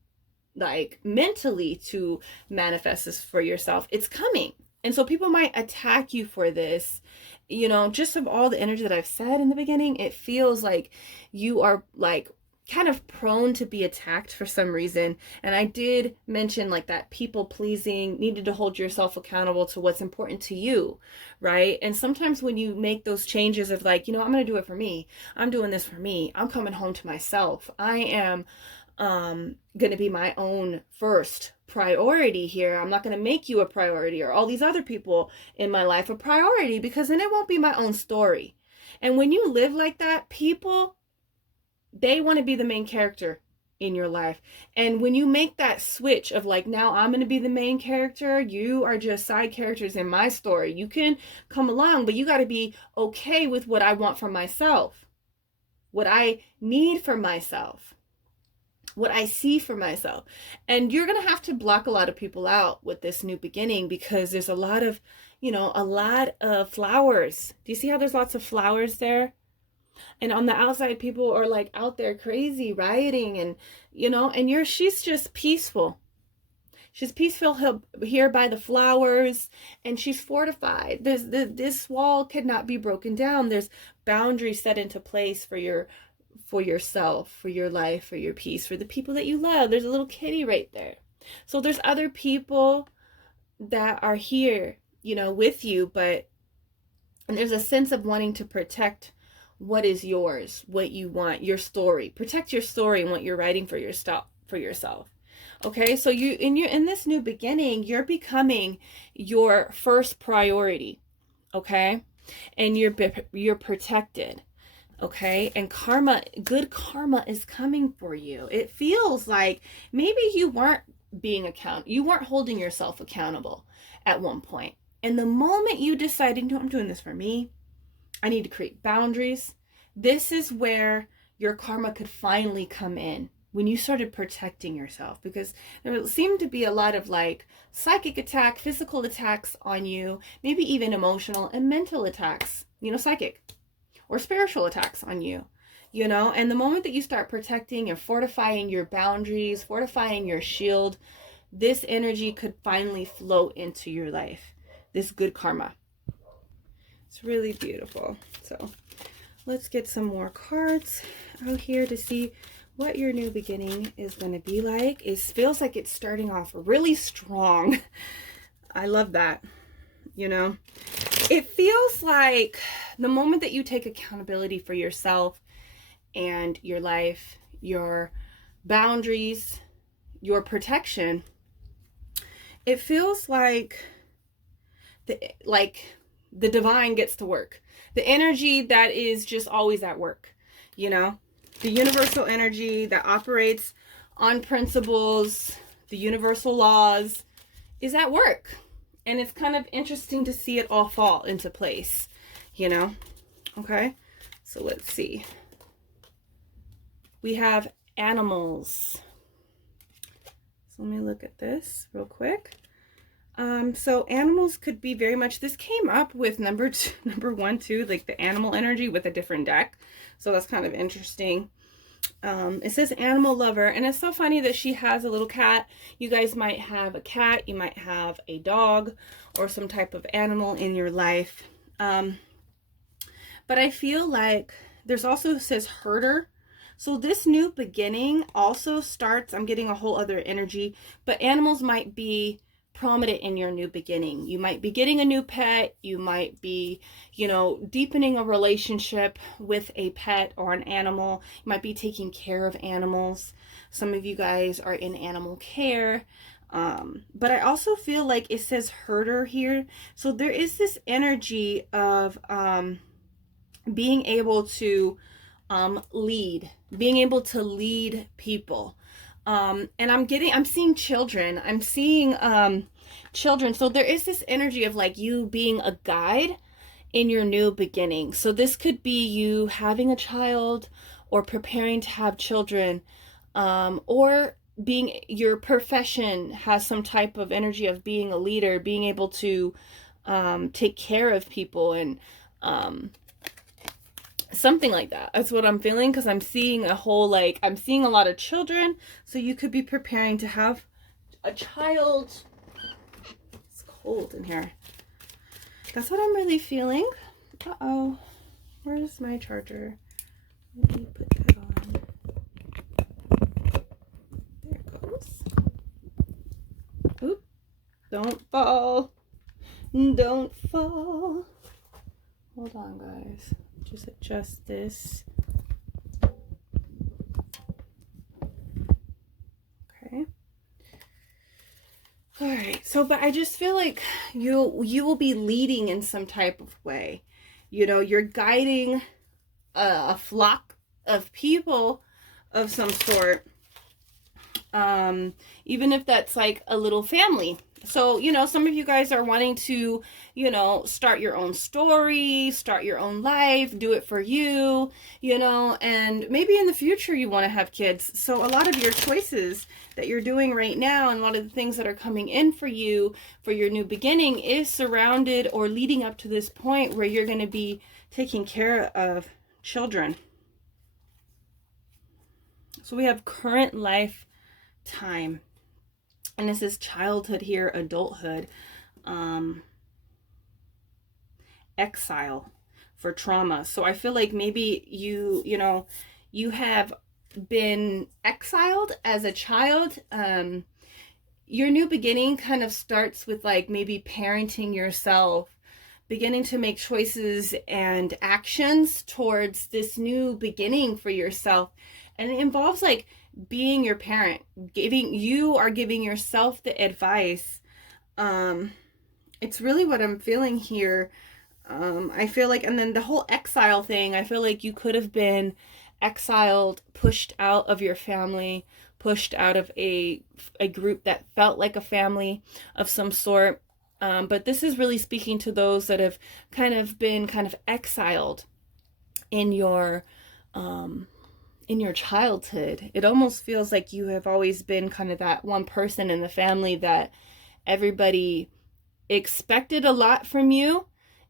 like mentally, to manifest this for yourself. It's coming. And so people might attack you for this. You know, just of all the energy that I've said in the beginning, it feels like you are like kind of prone to be attacked for some reason. And I did mention like that people pleasing, needed to hold yourself accountable to what's important to you, right? And sometimes when you make those changes of like, you know, I'm going to do it for me, I'm doing this for me, I'm coming home to myself, I am going to be my own first priority here. I'm not going to make you a priority or all these other people in my life a priority, because then it won't be my own story. And when you live like that, people, they want to be the main character in your life. And when you make that switch of like, now I'm going to be the main character, you are just side characters in my story. You can come along, but you got to be okay with what I want for myself, what I need for myself, what I see for myself. And you're going to have to block a lot of people out with this new beginning, because there's a lot of, you know, a lot of flowers. Do you see how there's lots of flowers there? And on the outside, people are like out there crazy, rioting, and, you know, and she's just peaceful. She's peaceful here by the flowers, and she's fortified. This wall could not be broken down. There's boundaries set into place for yourself, for your life, for your peace, for the people that you love. There's a little kitty right there. So there's other people that are here, you know, with you, and there's a sense of wanting to protect what is yours, what you want, your story. Protect your story and what you're writing for yourself. Okay, so in this new beginning, you're becoming your first priority. Okay, and you're protected. Okay, and good karma is coming for you. It feels like maybe you weren't holding yourself accountable at one point. And the moment you decided, no, I'm doing this for me, I need to create boundaries, this is where your karma could finally come in, when you started protecting yourself. Because there seemed to be a lot of like psychic attack, physical attacks on you, maybe even emotional and mental attacks, you know, psychic or spiritual attacks on you, you know. And the moment that you start protecting and fortifying your boundaries, fortifying your shield, this energy could finally flow into your life, this good karma. It's really beautiful. So let's get some more cards out here to see what your new beginning is going to be like. It feels like it's starting off really strong. I love that. You know, it feels like the moment that you take accountability for yourself and your life, your boundaries, your protection, it feels like the divine gets to work. The energy that is just always at work, you know, the universal energy that operates on principles, the universal laws, is at work. And it's kind of interesting to see it all fall into place, you know. Okay, so let's see. We have animals. So let me look at this real quick. So animals could be very much, this came up with number 1, 2, like the animal energy with a different deck. So that's kind of interesting. It says animal lover, and it's so funny that she has a little cat. You guys might have a cat, you might have a dog or some type of animal in your life. But I feel like there's also, says herder. So this new beginning also starts, I'm getting a whole other energy, but animals might be prominent in your new beginning. You might be getting a new pet. You might be, you know, deepening a relationship with a pet or an animal. You might be taking care of animals. Some of you guys are in animal care. But I also feel like it says herder here. So there is this energy of being able to lead, being able to lead people. And I'm seeing children. I'm seeing children. So there is this energy of like you being a guide in your new beginning. So this could be you having a child or preparing to have children, or being, your profession has some type of energy of being a leader, being able to take care of people, and something like that. That's what I'm feeling, because I'm seeing a whole, like, I'm seeing a lot of children. So you could be preparing to have a child. It's cold in here. That's what I'm really feeling. Uh-oh. Where's my charger? Let me put that on. There it goes. Oop. Don't fall. Don't fall. Hold on, guys. Just adjust this. Okay. All right. So, but I just feel like you will be leading in some type of way. You know, you're guiding a flock of people of some sort. Even if that's like a little family. So, you know, some of you guys are wanting to, you know, start your own story, start your own life, do it for you, you know, and maybe in the future you want to have kids. So a lot of your choices that you're doing right now, and a lot of the things that are coming in for you for your new beginning, is surrounded or leading up to this point where you're going to be taking care of children. So we have current life time, and this is childhood here, adulthood, exile for trauma. So I feel like maybe you know, you have been exiled as a child. Your new beginning kind of starts with like maybe parenting yourself, beginning to make choices and actions towards this new beginning for yourself. And it involves like being your parent, you are giving yourself the advice. It's really what I'm feeling here. I feel like, and then the whole exile thing, I feel like you could have been exiled, pushed out of your family, pushed out of a group that felt like a family of some sort. But this is really speaking to those that have kind of been exiled in your childhood. It almost feels like you have always been kind of that one person in the family that everybody expected a lot from you,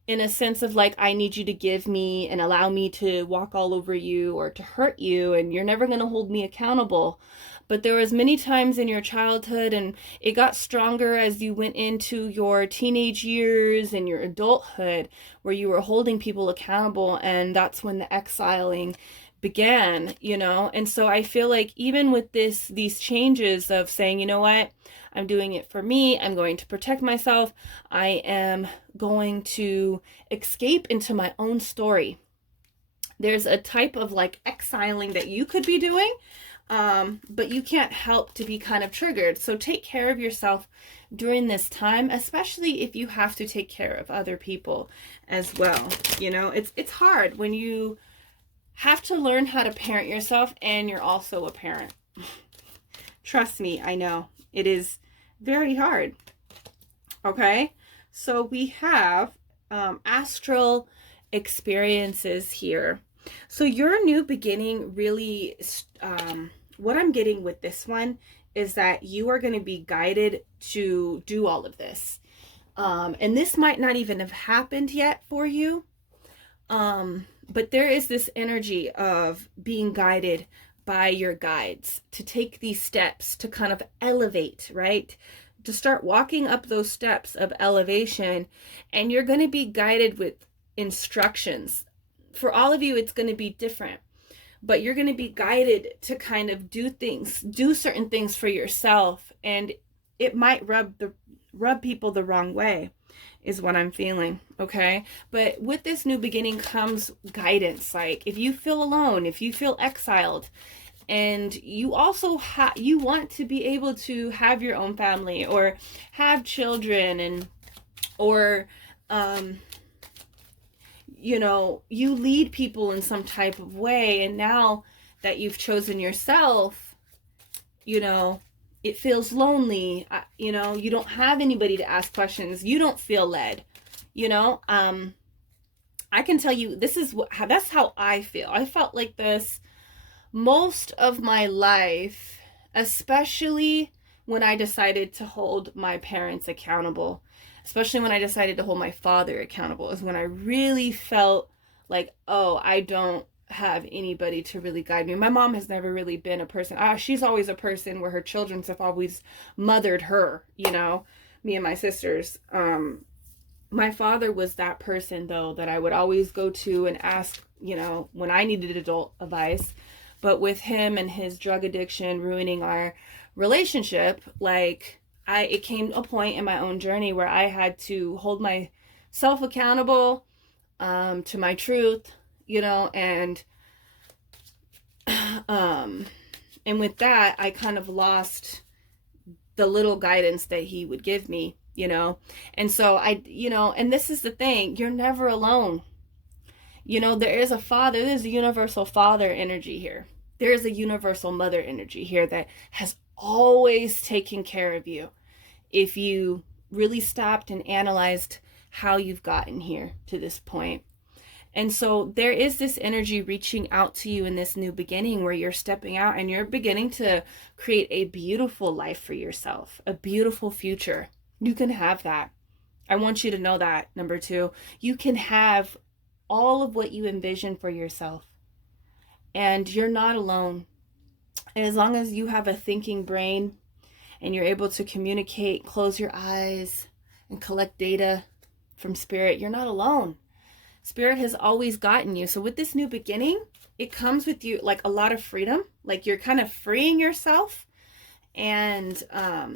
in a sense of like, I need you to give me and allow me to walk all over you or to hurt you, and you're never going to hold me accountable. But there was many times in your childhood, and it got stronger as you went into your teenage years and your adulthood, where you were holding people accountable, and that's when the exiling began, you know. And so I feel like even with these changes of saying, you know what, I'm doing it for me, I'm going to protect myself, I am going to escape into my own story. There's a type of like exiling that you could be doing, but you can't help to be kind of triggered. So take care of yourself during this time, especially if you have to take care of other people as well. You know, it's hard when you have to learn how to parent yourself and you're also a parent. Trust me, I know. It is very hard. Okay, so we have astral experiences here. So your new beginning really, what I'm getting with this one is that you are going to be guided to do all of this. And this might not even have happened yet for you. But there is this energy of being guided by your guides to take these steps to kind of elevate, right? To start walking up those steps of elevation, and you're going to be guided with instructions. For all of you, it's going to be different, but you're going to be guided to kind of do certain things for yourself, and it might rub people the wrong way, is what I'm feeling. Okay, but with this new beginning comes guidance. Like if you feel alone, if you feel exiled, and you also you want to be able to have your own family or have children, and or you know, you lead people in some type of way, and now that you've chosen yourself, you know, it feels lonely. You know, you don't have anybody to ask questions. You don't feel led, you know. I can tell you, that's how I feel. I felt like this most of my life. especially when I decided to hold my parents accountable, especially when I decided to hold my father accountable, is when I really felt like, oh, I don't have anybody to really guide me. My mom has never really been a person. She's always a person where her children have always mothered her, you know, me and my sisters. My father was that person, though, that I would always go to and ask, you know, when I needed adult advice. But with him and his drug addiction ruining our relationship, like, it came a point in my own journey where I had to hold myself accountable to my truth, you know, and with that, I kind of lost the little guidance that he would give me, you know. And so you know, and this is the thing, you're never alone. You know, there is a father, there's a universal father energy here. There is a universal mother energy here that has always taken care of you if you really stopped and analyzed how you've gotten here to this point. And so there is this energy reaching out to you in this new beginning where you're stepping out and you're beginning to create a beautiful life for yourself, a beautiful future. You can have that. I want you to know that. Number 2, you can have all of what you envision for yourself. And you're not alone. And as long as you have a thinking brain and you're able to communicate, close your eyes, and collect data from spirit, you're not alone. Spirit has always gotten you. So with this new beginning, it comes with you like a lot of freedom. Like you're kind of freeing yourself and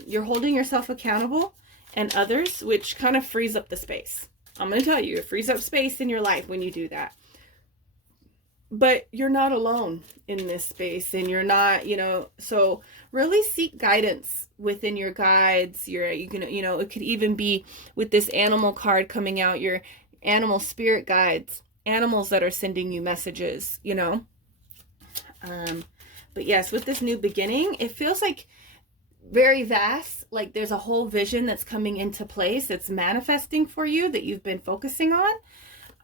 you're holding yourself accountable and others, which kind of frees up the space. I'm going to tell you, it frees up space in your life when you do that. But you're not alone in this space, and you're not, you know, so really seek guidance within your guides. You can, you know, it could even be with this animal card coming out, your animal spirit guides, animals that are sending you messages, you know. But yes, with this new beginning, it feels like very vast, like there's a whole vision that's coming into place, that's manifesting for you, that you've been focusing on.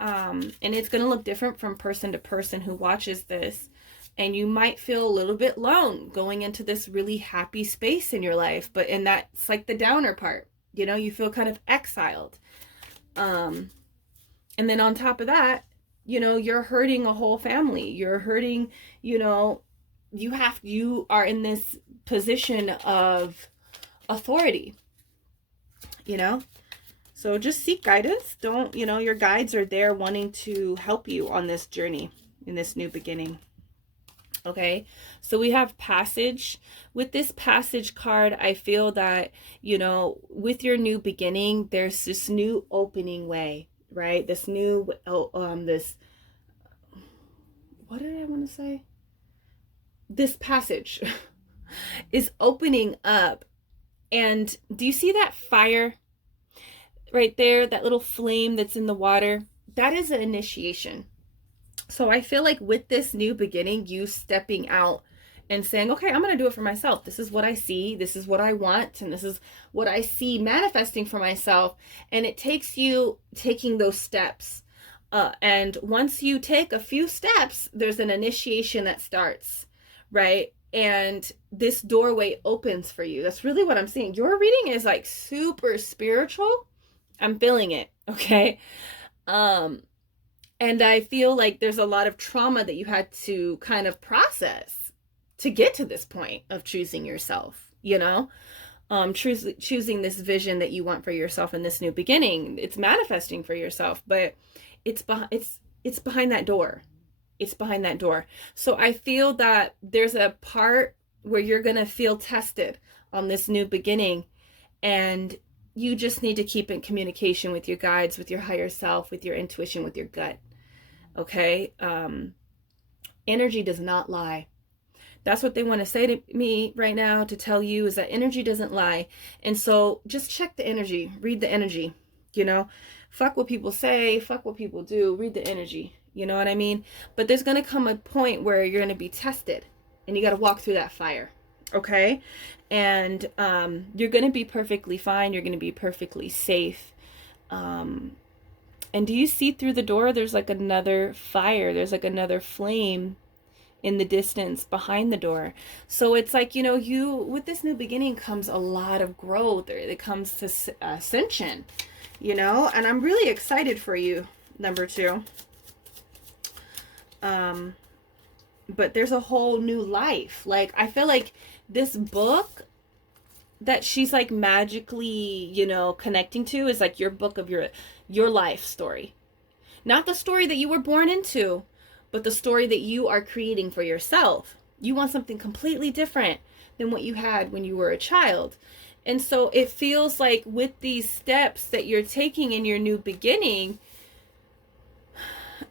And it's going to look different from person to person who watches this. And you might feel a little bit alone going into this really happy space in your life. And that's like the downer part. You know, you feel kind of exiled. And then on top of that, you know, you're hurting a whole family. You're hurting, you know, you are in this position of authority, you know. So just seek guidance. Don't, you know, your guides are there wanting to help you on this journey in this new beginning. Okay, so we have passage. With this passage card, I feel that, you know, with your new beginning, there's this new opening way, right? This new, what did I want to say? This passage is opening up. And do you see that fire right there, that little flame that's in the water? That is an initiation. So I feel like with this new beginning, you stepping out and saying, okay, I'm going to do it for myself. This is what I see. This is what I want. And this is what I see manifesting for myself. And it takes you taking those steps. And once you take a few steps, there's an initiation that starts, right? And this doorway opens for you. That's really what I'm seeing. Your reading is like super spiritual. I'm feeling it, okay? And I feel like there's a lot of trauma that you had to kind of process to get to this point of choosing yourself, you know? Choosing this vision that you want for yourself in this new beginning. It's manifesting for yourself, but it's behind that door. It's behind that door. So I feel that there's a part where you're going to feel tested on this new beginning, and you just need to keep in communication with your guides, with your higher self, with your intuition, with your gut. Okay? Energy does not lie. That's what they want to say to me right now, to tell you, is that energy doesn't lie. And so just check the energy. Read the energy. You know? Fuck what people say. Fuck what people do. Read the energy. You know what I mean? But there's going to come a point where you're going to be tested. And you got to walk through that fire. Okay? And you're going to be perfectly fine. You're going to be perfectly safe. And do you see through the door? There's like another fire. There's like another flame in the distance behind the door. So it's like, you know, you, with this new beginning comes a lot of growth, or it comes to ascension, you know, and I'm really excited for you, number 2. But there's a whole new life. Like, I feel like this book that she's like magically, you know, connecting to is like your book of your life story. Not the story that you were born into, but the story that you are creating for yourself. You want something completely different than what you had when you were a child. And so it feels like with these steps that you're taking in your new beginning,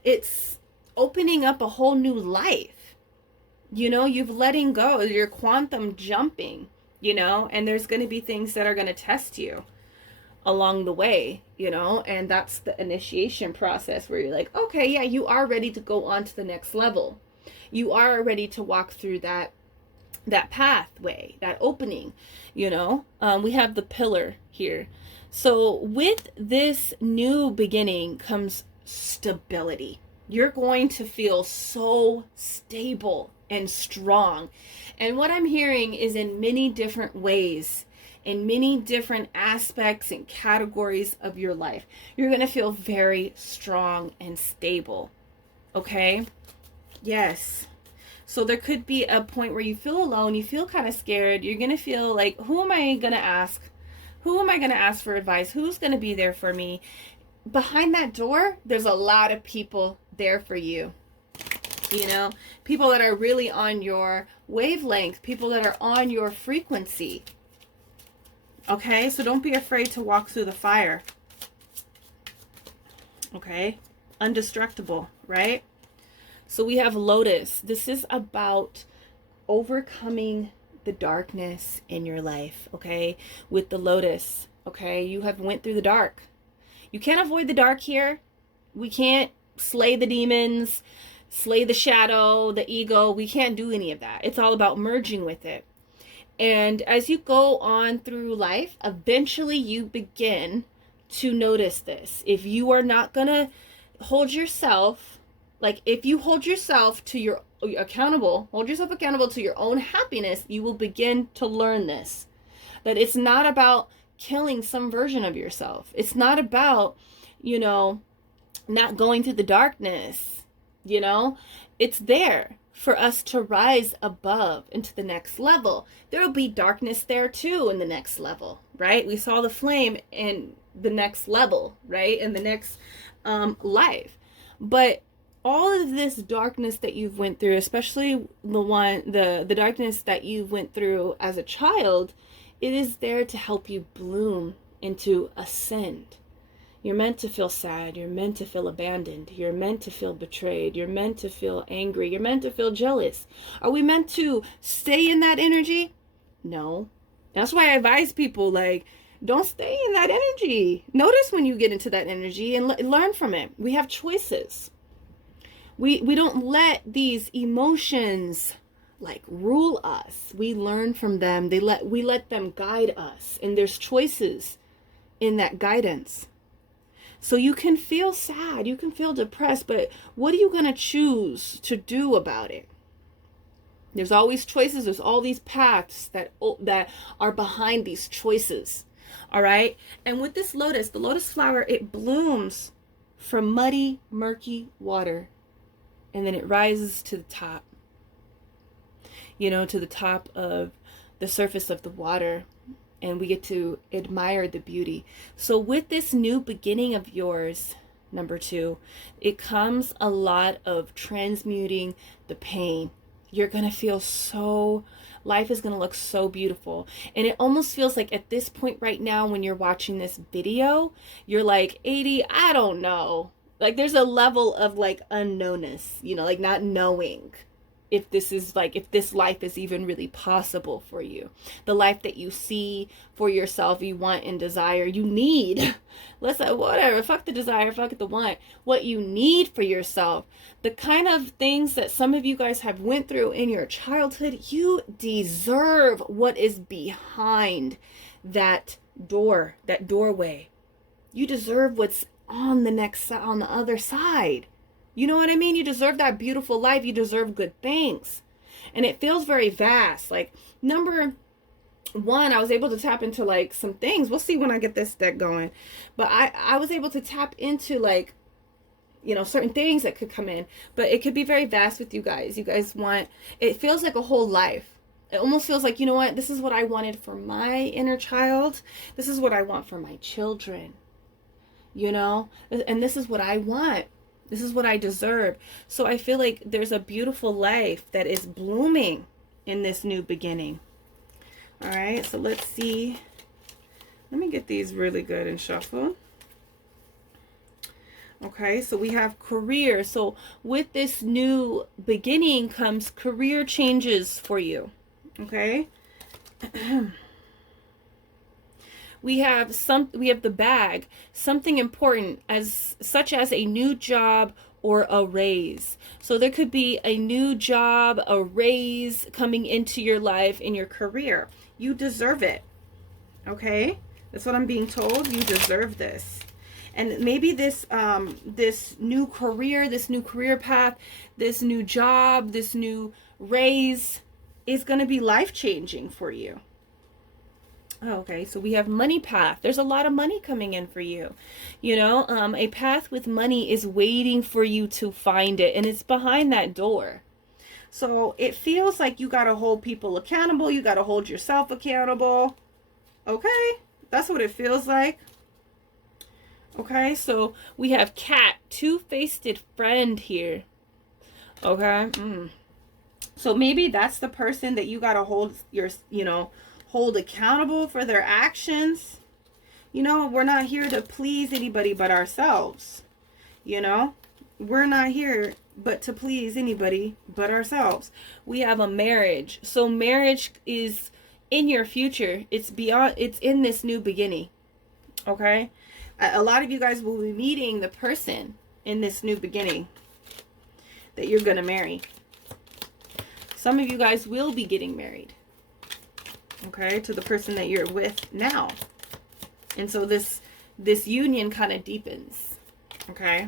it's opening up a whole new life. You know, you've letting go, you're quantum jumping, you know, and there's going to be things that are going to test you along the way, you know, and that's the initiation process where you're like, okay, yeah, you are ready to go on to the next level. You are ready to walk through that pathway, that opening, you know. We have the pillar here. So with this new beginning comes stability. You're going to feel so stable and strong. And what I'm hearing is in many different ways, in many different aspects and categories of your life, you're going to feel very strong and stable. Okay? Yes. So there could be a point where you feel alone, you feel kind of scared, you're going to feel like, who am I going to ask? Who am I going to ask for advice? Who's going to be there for me? Behind that door, there's a lot of people there for you. You know, people that are really on your wavelength, people that are on your frequency. Okay, so don't be afraid to walk through the fire. Okay, indestructible, right? So we have Lotus. This is about overcoming the darkness in your life, okay? With the Lotus, okay? You have went through the dark. You can't avoid the dark here. We can't slay the demons, slay the shadow, the ego. We can't do any of that. It's all about merging with it. And as you go on through life, eventually you begin to notice this. If you are not going to hold yourself, like if you hold yourself to your accountable, hold yourself accountable to your own happiness, you will begin to learn this. That it's not about killing some version of yourself. It's not about, you know, not going through the darkness, you know. It's there for us to rise above into the next level. There will be darkness there too in the next level, right? We saw the flame in the next level, right? In the next life. But all of this darkness that you've went through, especially the darkness that you went through as a child, it is there to help you bloom into ascend. You're meant to feel sad. You're meant to feel abandoned. You're meant to feel betrayed. You're meant to feel angry. You're meant to feel jealous. Are we meant to stay in that energy? No. That's why I advise people, like, don't stay in that energy. Notice when you get into that energy and learn from it. We have choices. We don't let these emotions like rule us. We learn from them. We let them guide us, and there's choices in that guidance. So you can feel sad, you can feel depressed, but what are you going to choose to do about it? There's always choices. There's all these paths that are behind these choices. All right. And with this lotus, the lotus flower, it blooms from muddy, murky water. And then it rises to the top, you know, to the top of the surface of the water. And we get to admire the beauty. So with this new beginning of yours, number 2, it comes a lot of transmuting the pain. You're going to feel so, life is going to look so beautiful. And it almost feels like at this point right now, when you're watching this video, you're like, ADIE, I don't know. Like there's a level of like unknownness, you know, like not knowing if this is like, if this life is even really possible for you. The life that you see for yourself, you want and desire, you need. Let's say, whatever, fuck the desire, fuck the want. What you need for yourself, the kind of things that some of you guys have went through in your childhood, you deserve what is behind that door, that doorway. You deserve what's on the other side. You know what I mean? You deserve that beautiful life. You deserve good things. And it feels very vast. Like, number one, I was able to tap into like some things. We'll see when I get this deck going. But I was able to tap into like, you know, certain things that could come in. But it could be very vast with you guys. You guys want, it feels like a whole life. It almost feels like, you know what, this is what I wanted for my inner child. This is what I want for my children. You know, and this is what I want. This is what I deserve. So I feel like there's a beautiful life that is blooming in this new beginning. All right, so let's see. Let me get these really good and shuffle. Okay, so we have career. So with this new beginning comes career changes for you. Okay. We have the bag, something important such as a new job or a raise. So there could be a new job, a raise coming into your life in your career. You deserve it. Okay? That's what I'm being told. You deserve this. And maybe this this new career path, this new job, this new raise is going to be life-changing for you. Okay, so we have money path. There's a lot of money coming in for you. You know, a path with money is waiting for you to find it, and it's behind that door. So it feels like you got to hold people accountable. You got to hold yourself accountable. Okay, that's what it feels like. Okay, so we have cat, two-faced friend here. Okay, so maybe that's the person that you got to hold hold accountable for their actions. You know, we're not here to please anybody but ourselves. You know, we're not here but to please anybody but ourselves. We have a marriage. So marriage is in your future. It's beyond, it's in this new beginning. Okay. A lot of you guys will be meeting the person in this new beginning that you're going to marry. Some of you guys will be getting married. Okay, to the person that you're with now. And so this union kind of deepens. Okay.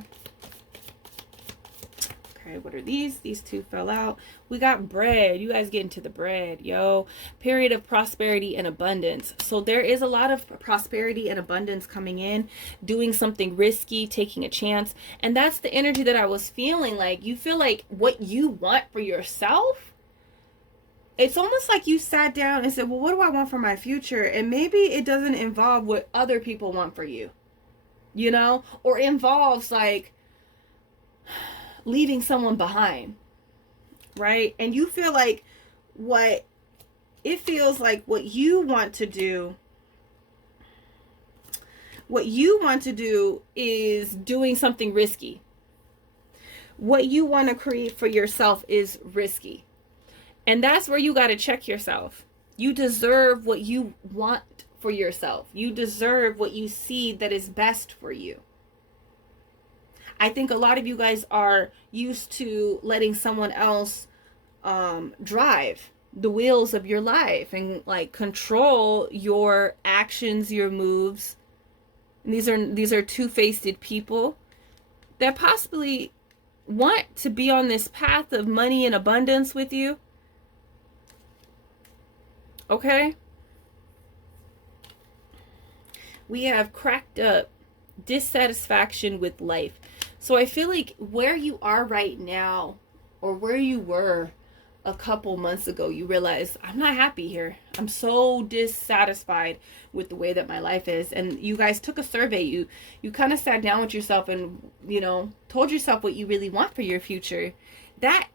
Okay, what are these? These two fell out. We got bread. You guys get into the bread, yo. Period of prosperity and abundance. So there is a lot of prosperity and abundance coming in, doing something risky, taking a chance. And that's the energy that I was feeling. Like, you feel like what you want for yourself, it's almost like you sat down and said, well, what do I want for my future? And maybe it doesn't involve what other people want for you, you know, or involves like leaving someone behind, right? And you feel like what you want to do, is doing something risky. What you want to create for yourself is risky. And that's where you got to check yourself. You deserve what you want for yourself. You deserve what you see that is best for you. I think a lot of you guys are used to letting someone else drive the wheels of your life and like control your actions, your moves. And these are two-faced people that possibly want to be on this path of money and abundance with you. Okay, we have cracked up, dissatisfaction with life. So I feel like where you are right now, or where you were a couple months ago, you realize, I'm not happy here. I'm so dissatisfied with the way that my life is. And you guys took a survey. You kind of sat down with yourself and, you know, told yourself what you really want for your future. That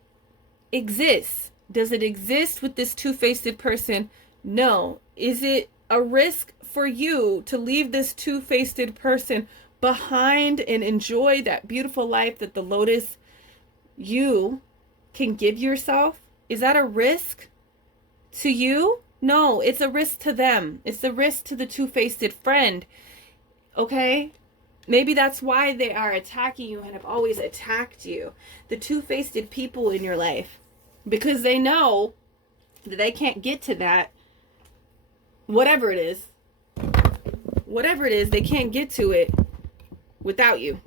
exists. Does it exist with this two-faced person? No. Is it a risk for you to leave this two-faced person behind and enjoy that beautiful life that the Lotus you can give yourself? Is that a risk to you? No, it's a risk to them. It's a risk to the two-faced friend. Okay? Maybe that's why they are attacking you and have always attacked you. The two-faced people in your life. Because they know that they can't get to that, whatever it is, they can't get to it without you.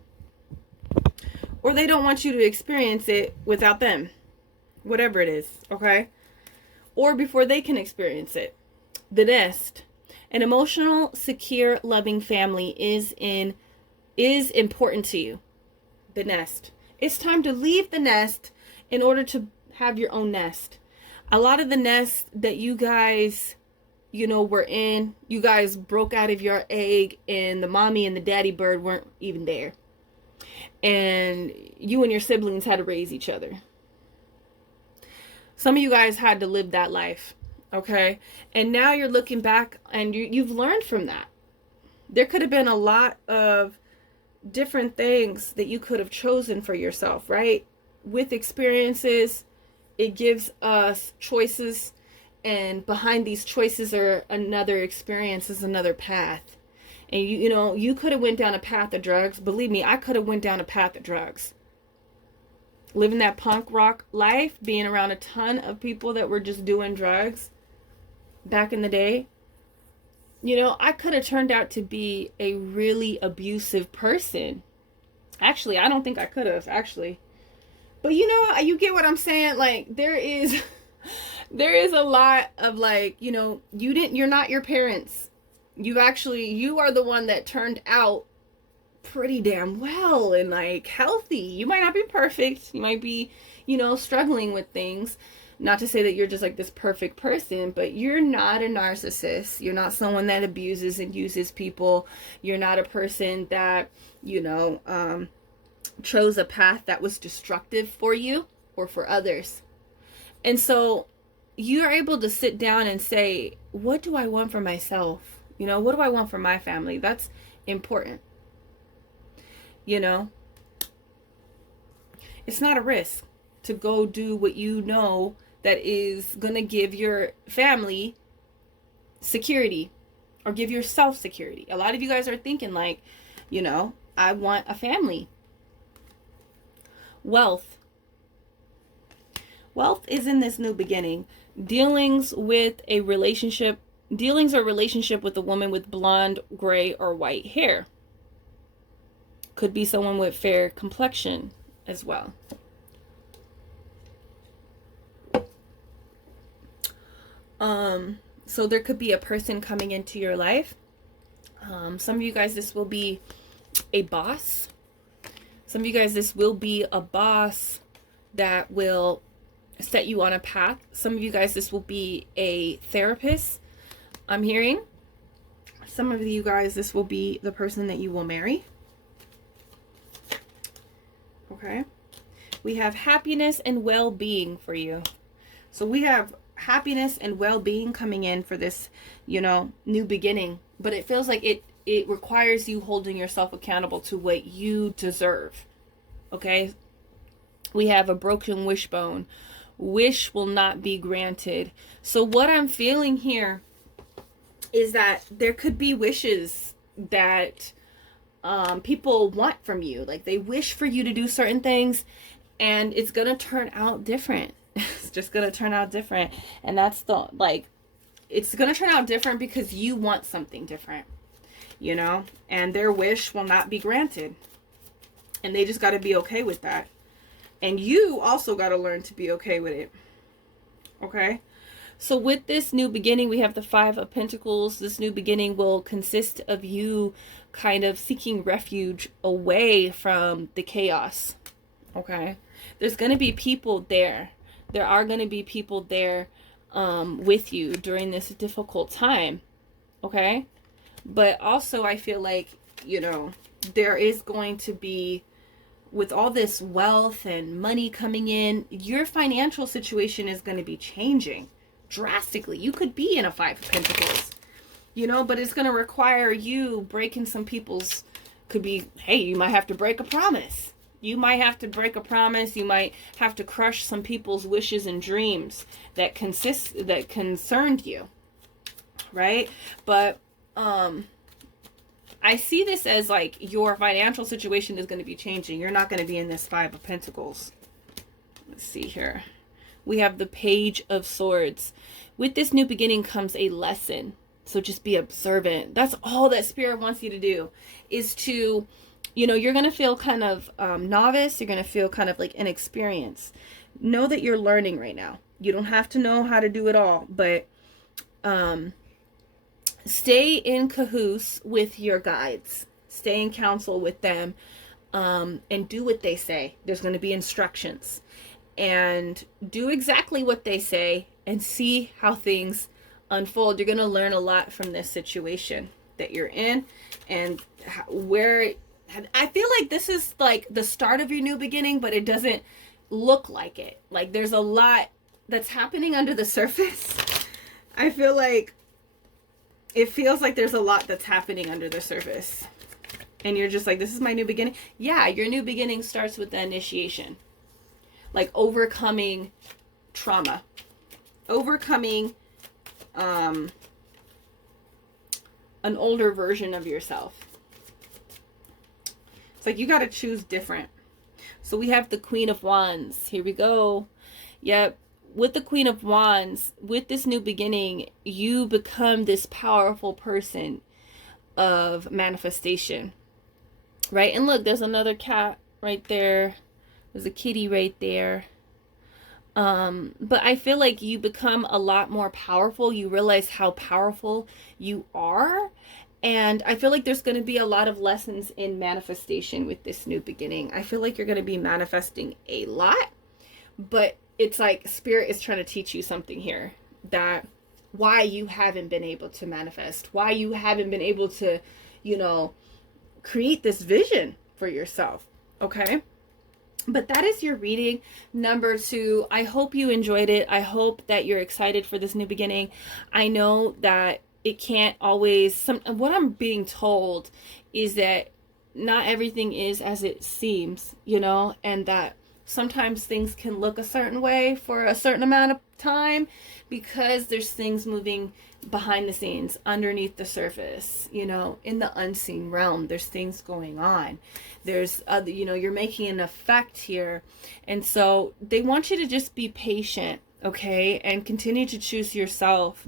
or they don't want you to experience it without them, whatever it is, okay? Or before they can experience it. The nest. An emotional, secure, loving family is important to you. The nest. It's time to leave the nest in order to have your own nest. A lot of the nests that you guys, were in, you guys broke out of your egg and the mommy and the daddy bird weren't even there. And you and your siblings had to raise each other. Some of you guys had to live that life, okay? And now you're looking back and you've learned from that. There could have been a lot of different things that you could have chosen for yourself, right? With experiences, it gives us choices, and behind these choices are another experience, is another path. And you could have went down a path of drugs. Believe me, I could have went down a path of drugs. Living that punk rock life, being around a ton of people that were just doing drugs back in the day. I could have turned out to be a really abusive person. Actually, I don't think I could have, actually. But you get what I'm saying? Like, there is a lot of, like, you're not your parents. You are the one that turned out pretty damn well and, like, healthy. You might not be perfect. You might be, struggling with things. Not to say that you're just like this perfect person, but you're not a narcissist. You're not someone that abuses and uses people. You're not a person that, chose a path that was destructive for you or for others. And so you're able to sit down and say, what do I want for myself? What do I want for my family? That's important. It's not a risk to go do what that is going to give your family security or give yourself security. A lot of you guys are thinking like, I want a family. Wealth. Wealth is in this new beginning. Dealings or relationship with a woman with blonde, gray, or white hair. Could be someone with fair complexion as well. So there could be a person coming into your life. Some of you guys, this will be a boss. Some of you guys, this will be a boss that will set you on a path. Some of you guys, this will be a therapist, I'm hearing. Some of you guys, this will be the person that you will marry. Okay. We have happiness and well-being for you. So we have happiness and well-being coming in for this, new beginning. But it feels like it requires you holding yourself accountable to what you deserve. Okay? We have a broken wishbone. Wish will not be granted. So what I'm feeling here is that there could be wishes that people want from you. Like, they wish for you to do certain things, and it's going to turn out different. It's just going to turn out different. And that's it's going to turn out different because you want something different, and their wish will not be granted. And they just got to be okay with that. And you also got to learn to be okay with it. Okay? So with this new beginning, we have the Five of Pentacles. This new beginning will consist of you kind of seeking refuge away from the chaos. Okay? There's going to be people there. There are going to be people there with you during this difficult time. Okay? But also I feel like, there is going to be, with all this wealth and money coming in, your financial situation is going to be changing drastically. You could be in a Five of Pentacles, but it's going to require you breaking some people's, could be, hey, you might have to break a promise. You might have to break a promise. You might have to crush some people's wishes and dreams that concerned you, right? But I see this as like your financial situation is going to be changing. You're not going to be in this Five of Pentacles. Let's see here. We have the Page of Swords. With this new beginning comes a lesson. So just be observant. That's all that Spirit wants you to do, is to You know, you're going to feel kind of novice. You're going to feel kind of like inexperienced. Know that you're learning right now. You don't have to know how to do it all, but stay in cahoots with your guides. Stay in counsel with them, and do what they say. There's going to be instructions. And do exactly what they say and see how things unfold. You're going to learn a lot from this situation that you're in, and where I feel like this is like the start of your new beginning, but it doesn't look like it. Like there's a lot that's happening under the surface. I feel like it feels like there's a lot that's happening under the surface. And you're just like, this is my new beginning. Yeah, your new beginning starts with the initiation. Like overcoming trauma. Overcoming an older version of yourself. It's like you got to choose different. So we have the Queen of Wands. Here we go. Yep. With the Queen of Wands, with this new beginning, you become this powerful person of manifestation. Right? And look, there's another cat right there. There's a kitty right there. But I feel like you become a lot more powerful. You realize how powerful you are. And I feel like there's going to be a lot of lessons in manifestation with this new beginning. I feel like you're going to be manifesting a lot, but it's like Spirit is trying to teach you something here, that why you haven't been able to manifest, why you haven't been able to, you know, create this vision for yourself. Okay. But that is your reading number 2. I hope you enjoyed it. I hope that you're excited for this new beginning. I know that it can't always, what I'm being told is that not everything is as it seems, you know, and that sometimes things can look a certain way for a certain amount of time because there's things moving behind the scenes, underneath the surface, you know, in the unseen realm. There's things going on. There's other, you know, you're making an effect here. And so they want you to just be patient, okay, and continue to choose yourself.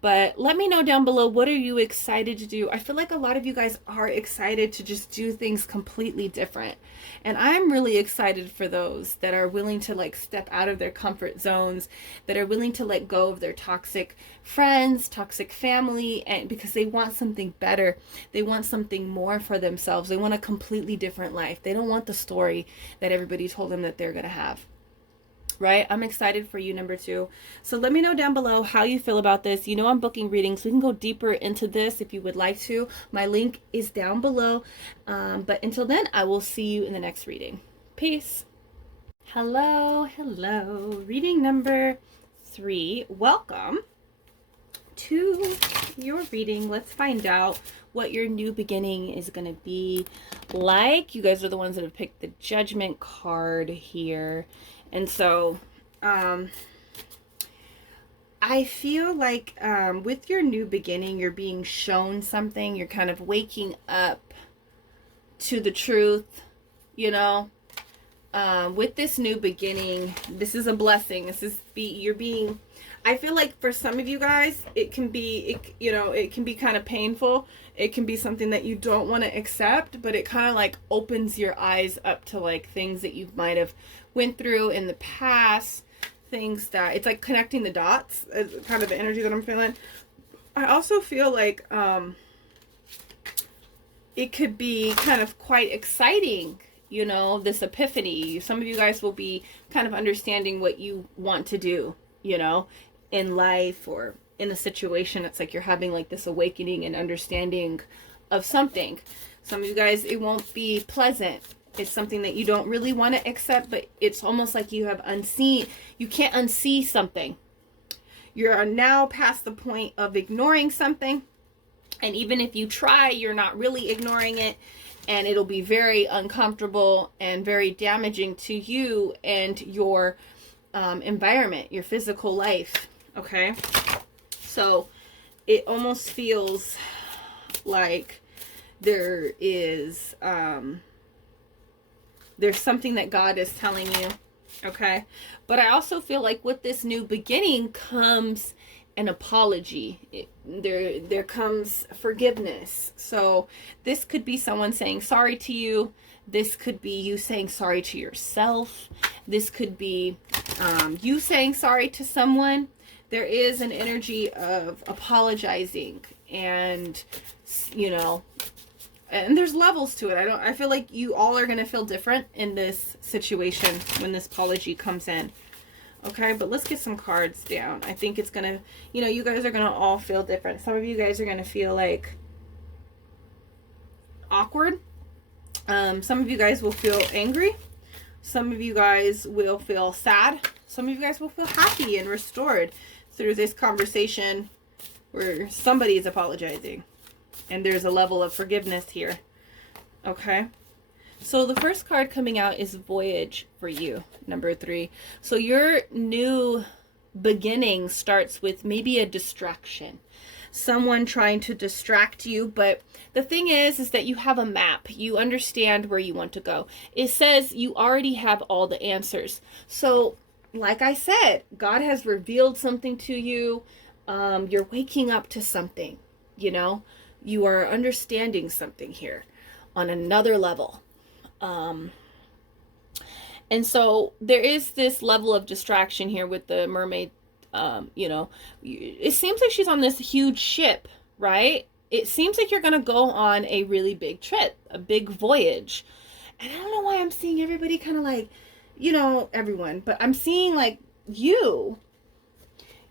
But let me know down below, what are you excited to do? I feel like a lot of you guys are excited to just do things completely different. And I'm really excited for those that are willing to like step out of their comfort zones, that are willing to let go of their toxic friends, toxic family, and because they want something better. They want something more for themselves. They want a completely different life. They don't want the story that everybody told them that they're going to have. Right? I'm excited for you, number 2. So let me know down below how you feel about this. You know, I'm booking readings. We can go deeper into this if you would like to. My link is down below. But until then, I will see you in the next reading. Peace. Hello, hello. Reading number 3. Welcome to your reading. Let's find out what your new beginning is going to be like. You guys are the ones that have picked the Judgment card here. And so, I feel like with your new beginning, you're being shown something. You're kind of waking up to the truth, you know. With this new beginning, this is a blessing. This is you're being, I feel like for some of you guys, it can be, it can be kind of painful. It can be something that you don't want to accept, but it kind of like opens your eyes up to like things that you might have went through in the past, things that, it's like connecting the dots, is kind of the energy that I'm feeling. I also feel like it could be kind of quite exciting, you know, this epiphany. Some of you guys will be kind of understanding what you want to do, you know, in life or in a situation. It's like you're having like this awakening and understanding of something. Some of you guys, it won't be pleasant. It's something that you don't really want to accept, but it's almost like you have unseen, you can't unsee something. You're now past the point of ignoring something. And even if you try, you're not really ignoring it. And it'll be very uncomfortable and very damaging to you and your environment, your physical life. Okay. So it almost feels like there is, there's something that God is telling you, okay? But I also feel like with this new beginning comes an apology. There comes forgiveness. So this could be someone saying sorry to you. This could be you saying sorry to yourself. This could be you saying sorry to someone. There is an energy of apologizing, and you know, and there's levels to it. I feel like you all are going to feel different in this situation when this apology comes in. Okay, but let's get some cards down. I think it's going to, you know, you guys are going to all feel different. Some of you guys are going to feel like awkward. Some of you guys will feel angry. Some of you guys will feel sad. Some of you guys will feel happy and restored through this conversation where somebody is apologizing. And there's a level of forgiveness here. Okay. So the first card coming out is Voyage for you, number 3. So your new beginning starts with maybe a distraction. Someone trying to distract you, but the thing is that you have a map. You understand where you want to go. It says you already have all the answers. So, like I said, God has revealed something to you. You're waking up to something, you know. You are understanding something here on another level. And so there is this level of distraction here with the mermaid. You know, it seems like she's on this huge ship, right? It seems like you're going to go on a really big trip, a big voyage. And I don't know why I'm seeing everybody kind of like, you know, everyone, but I'm seeing like you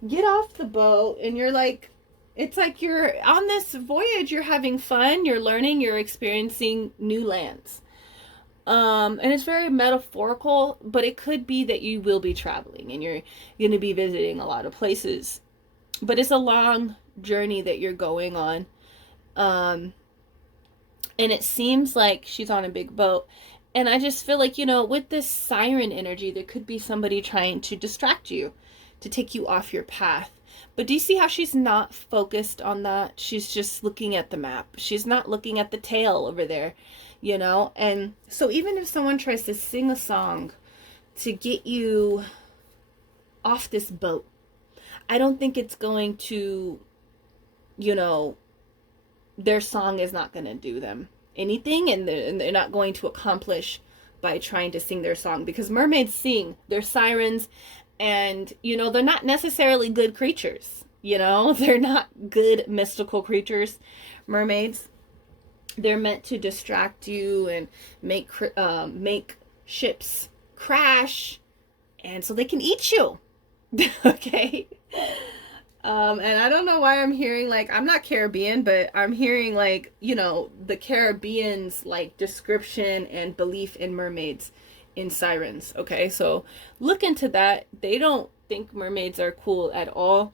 get off the boat and you're like, it's like you're on this voyage, you're having fun, you're learning, you're experiencing new lands. And it's very metaphorical, but it could be that you will be traveling and you're going to be visiting a lot of places. But it's a long journey that you're going on. And it seems like she's on a big boat. And I just feel like, you know, with this siren energy, there could be somebody trying to distract you, to take you off your path. But do you see how she's not focused on that? She's just looking at the map. She's not looking at the tail over there, you know? And so even if someone tries to sing a song to get you off this boat, I don't think it's going to, you know, their song is not going to do them anything, and they're not going to accomplish by trying to sing their song, because mermaids sing. They're sirens. And, you know, they're not necessarily good creatures, you know? They're not good mystical creatures, mermaids. They're meant to distract you and make ships crash, and so they can eat you, okay? And I don't know why I'm hearing, like, I'm not Caribbean, but I'm hearing, like, you know, the Caribbeans, like, description and belief in mermaids, in sirens. Okay, so look into that. They don't think mermaids are cool at all.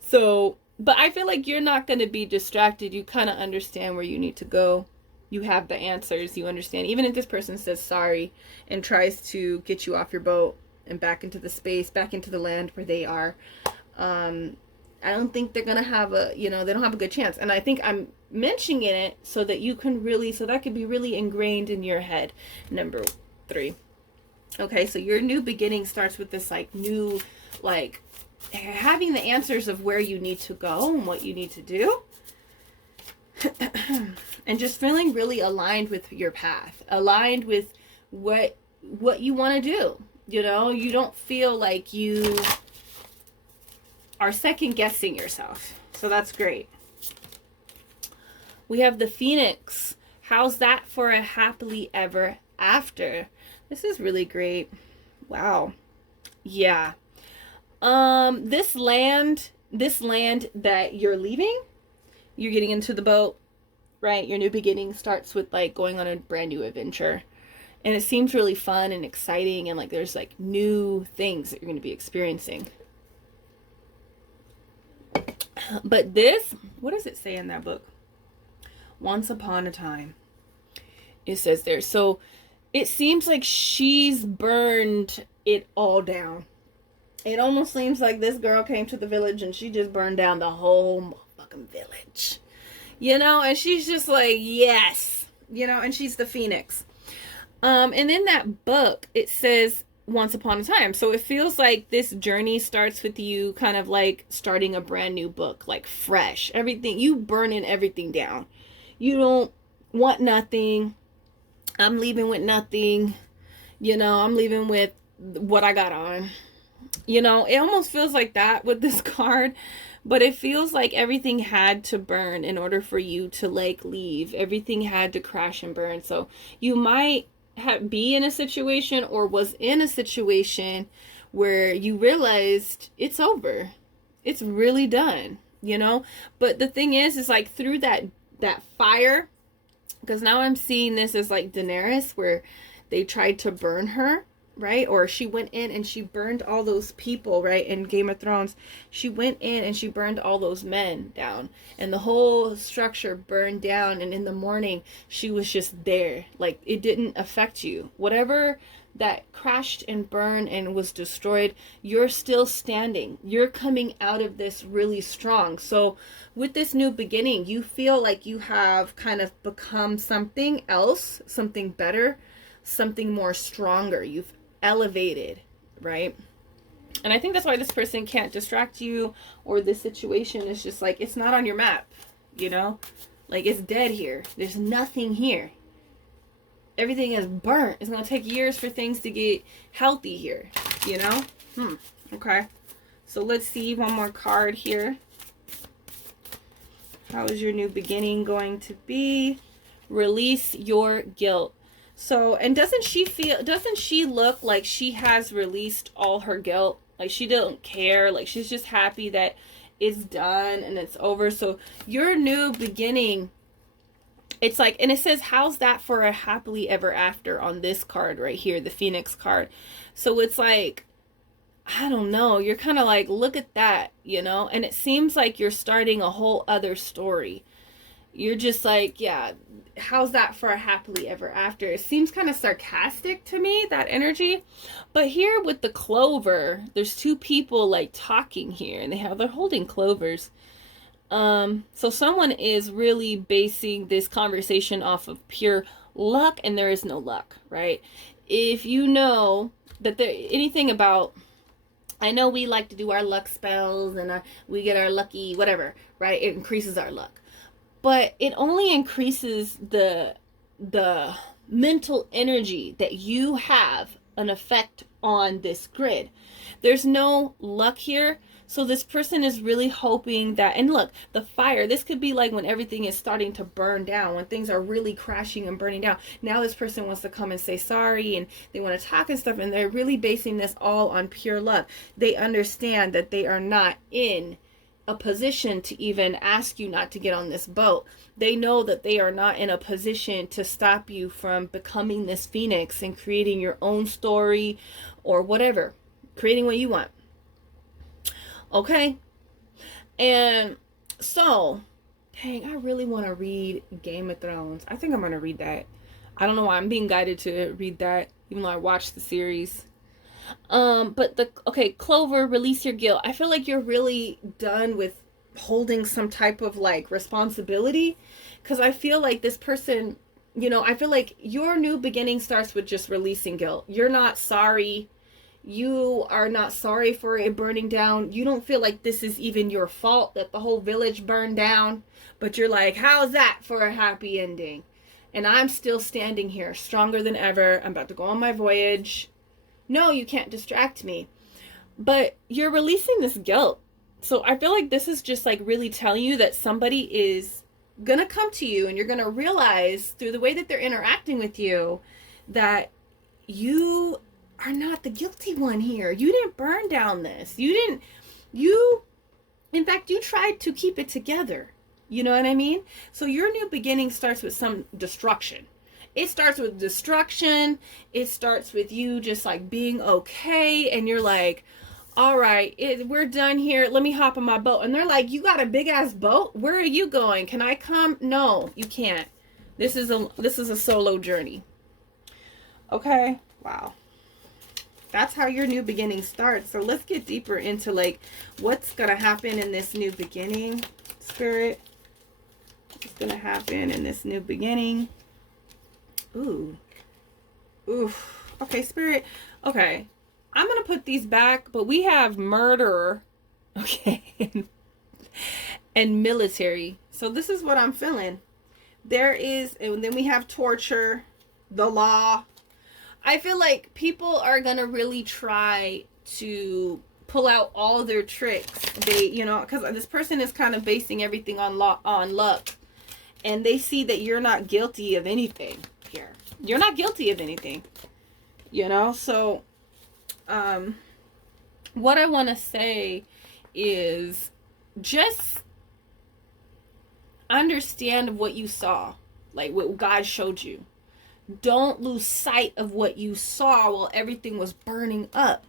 So, but I feel like you're not going to be distracted. You kind of understand where you need to go. You have the answers. You understand. Even if this person says sorry and tries to get you off your boat and back into the space, back into the land where they are, I don't think they're going to have a, you know, they don't have a good chance. And I think I'm mentioning it so that you can really, so that could be really ingrained in your head. Number 3. Okay, so your new beginning starts with this like new, like having the answers of where you need to go and what you need to do. And just feeling really aligned with your path, aligned with what you want to do. You know, you don't feel like you are second guessing yourself. So that's great. We have the Phoenix. How's that for a happily ever after? This is really great. Wow. Yeah. This land that you're leaving, you're getting into the boat, right? Your new beginning starts with like going on a brand new adventure. And it seems really fun and exciting, and like there's like new things that you're going to be experiencing. But this, what does it say in that book? Once upon a time. It says there. So it seems like she's burned it all down. It almost seems like this girl came to the village and she just burned down the whole fucking village. You know, and she's just like, yes. You know, and she's the Phoenix. And in that book, it says once upon a time. So it feels like this journey starts with you kind of like starting a brand new book, like fresh. Everything, you burning everything down. You don't want nothing. I'm leaving with nothing. You know, I'm leaving with what I got on. You know, it almost feels like that with this card, but it feels like everything had to burn in order for you to like leave. Everything had to crash and burn. So you might be in a situation or was in a situation where you realized it's over. It's really done, you know? But the thing is like through that fire, because now I'm seeing this as like Daenerys, where they tried to burn her, right? Or she went in and she burned all those people, right? In Game of Thrones, she went in and she burned all those men down, and the whole structure burned down, and in the morning she was just there. Like, it didn't affect you. Whatever that crashed and burned and was destroyed, you're still standing. You're coming out of this really strong. So with this new beginning, you feel like you have kind of become something else, something better, something more stronger. You've elevated, right? And I think that's why this person can't distract you, or this situation is just like, it's not on your map, you know? Like, it's dead here. There's nothing here. Everything is burnt. It's going to take years for things to get healthy here, you know? Okay. So let's see one more card here. How is your new beginning going to be? Release your guilt. So, and doesn't she look like she has released all her guilt? Like, she don't care. Like, she's just happy that it's done and it's over. So your new beginning, it's like, and it says, how's that for a happily ever after on this card right here, the Phoenix card. So it's like, I don't know, you're kind of like, look at that, you know? And it seems like you're starting a whole other story. You're just like, yeah, how's that for a happily ever after? It seems kind of sarcastic to me, that energy. But here with the clover, there's two people like talking here, and they're holding clovers. So someone is really basing this conversation off of pure luck, and there is no luck, right? If you know that anything about, I know we like to do our luck spells and we get our lucky whatever, right? It increases our luck. But it only increases the mental energy that you have an effect on this grid. There's no luck here. So this person is really hoping that, and look, the fire, this could be like when everything is starting to burn down, when things are really crashing and burning down. Now this person wants to come and say sorry, and they want to talk and stuff, and they're really basing this all on pure love. They understand that they are not in a position to even ask you not to get on this boat. They know that they are not in a position to stop you from becoming this phoenix and creating your own story or whatever, creating what you want. Okay? And so, dang, I really want to read Game of Thrones. I think I'm going to read that. I don't know why I'm being guided to read that, even though I watched the series. But Clover, release your guilt. I feel like you're really done with holding some type of like responsibility, because I feel like this person, you know, I feel like your new beginning starts with just releasing guilt. You're not sorry. You are not sorry for it burning down. You don't feel like this is even your fault that the whole village burned down, but you're like, how's that for a happy ending? And I'm still standing here stronger than ever. I'm about to go on my voyage. No, you can't distract me. But you're releasing this guilt. So I feel like this is just like really telling you that somebody is going to come to you, and you're going to realize through the way that they're interacting with you that you are not the guilty one here. You didn't burn down this. In fact, you tried to keep it together. You know what I mean? So your new beginning starts with some destruction. It starts with destruction. It starts with you just like being okay. And you're like, all right, we're done here. Let me hop on my boat. And they're like, you got a big ass boat? Where are you going? Can I come? No, you can't. This is a solo journey. Okay. Wow. That's how your new beginning starts. So let's get deeper into like what's going to happen in this new beginning, Spirit. What's going to happen in this new beginning? Ooh. Oof. Okay, Spirit. Okay. I'm going to put these back, but we have murder, okay, and military. So this is what I'm feeling. There is, and then we have torture, the law. I feel like people are going to really try to pull out all their tricks. They, you know, because this person is kind of basing everything on luck. And they see that you're not guilty of anything here. You're not guilty of anything. You know, so what I want to say is just understand what you saw, like what God showed you. Don't lose sight of what you saw while everything was burning up.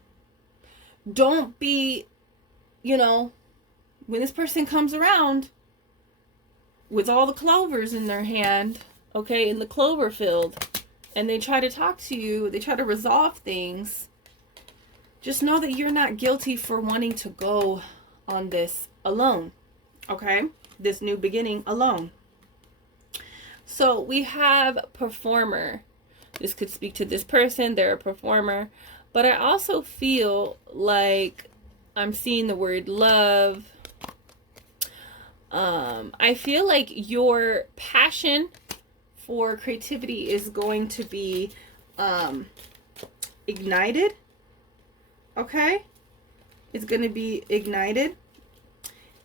Don't be, you know, when this person comes around with all the clovers in their hand, okay, in the clover field, and they try to talk to you, they try to resolve things, just know that you're not guilty for wanting to go on this alone, okay? This new beginning alone. So we have performer. This could speak to this person. They're a performer. But I also feel like I'm seeing the word love. I feel like your passion for creativity is going to be ignited. Okay? It's going to be ignited.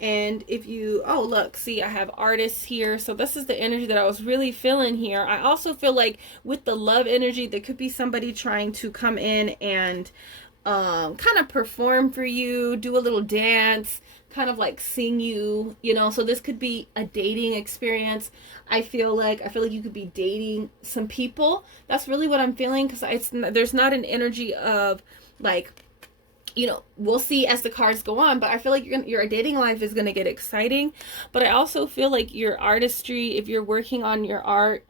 And if you, oh, look, see, I have artists here. So this is the energy that I was really feeling here. I also feel like with the love energy, there could be somebody trying to come in and kind of perform for you, do a little dance, kind of like sing you, you know. So this could be a dating experience. I feel like you could be dating some people. That's really what I'm feeling, because there's not an energy of like, you know, we'll see as the cards go on, but I feel like your dating life is going to get exciting. But I also feel like your artistry, if you're working on your art,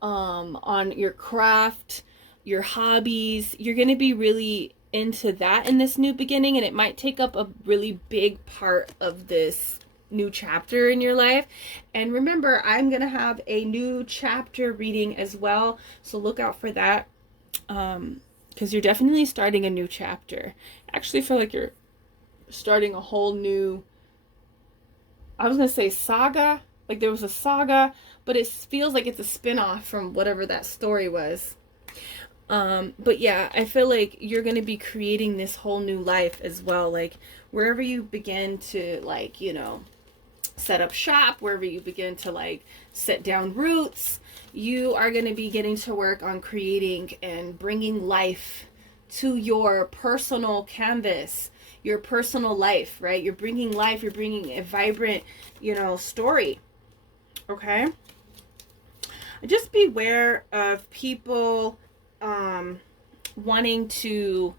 on your craft, your hobbies, you're going to be really into that in this new beginning, and it might take up a really big part of this new chapter in your life. And remember, I'm going to have a new chapter reading as well, so look out for that. Because you're definitely starting a new chapter. I actually feel like you're starting a whole new, I was going to say saga, like there was a saga, but it feels like it's a spin-off from whatever that story was. But yeah, I feel like you're going to be creating this whole new life as well. Like wherever you begin to, like, you know, set up shop, wherever you begin to like set down roots, you are going to be getting to work on creating and bringing life to your personal canvas, your personal life, right? You're bringing life, you're bringing a vibrant, you know, story. Okay? Just beware of people wanting to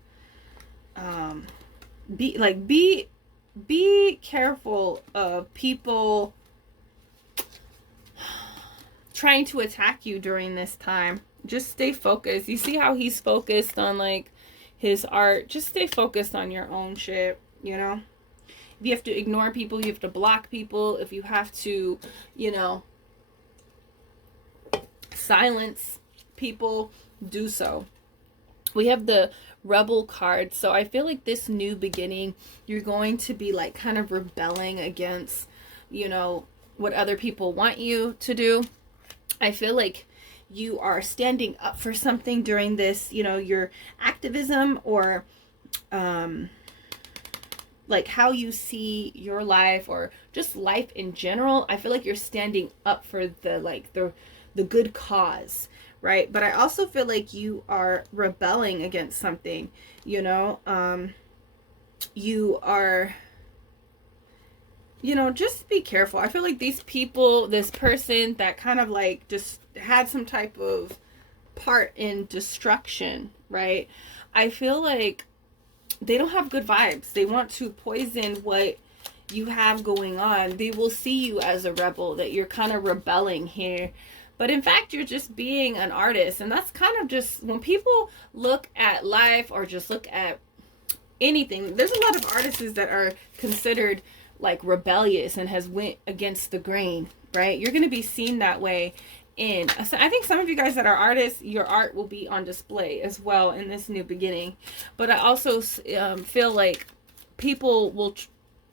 be careful of people trying to attack you during this time. Just stay focused. You see how he's focused on like his art? Just stay focused on your own shit, you know? If you have to ignore people, you have to block people. If you have to, you know, silence people, do so. We have the Rebel card. So I feel like this new beginning, you're going to be like kind of rebelling against, you know, what other people want you to do. I feel like you are standing up for something during this, you know, your activism or like how you see your life or just life in general. I feel like you're standing up for the good cause, right? But I also feel like you are rebelling against something, you know. You are, you know, just be careful. I feel like these people, this person that kind of like just had some type of part in destruction, right? I feel like they don't have good vibes. They want to poison what you have going on. They will see you as a rebel, that you're kind of rebelling here. But in fact, you're just being an artist. And that's kind of just, when people look at life or just look at anything, there's a lot of artists that are considered like rebellious and has went against the grain, right? You're going to be seen that way. in. So I think some of you guys that are artists, your art will be on display as well in this new beginning. But I also feel like people will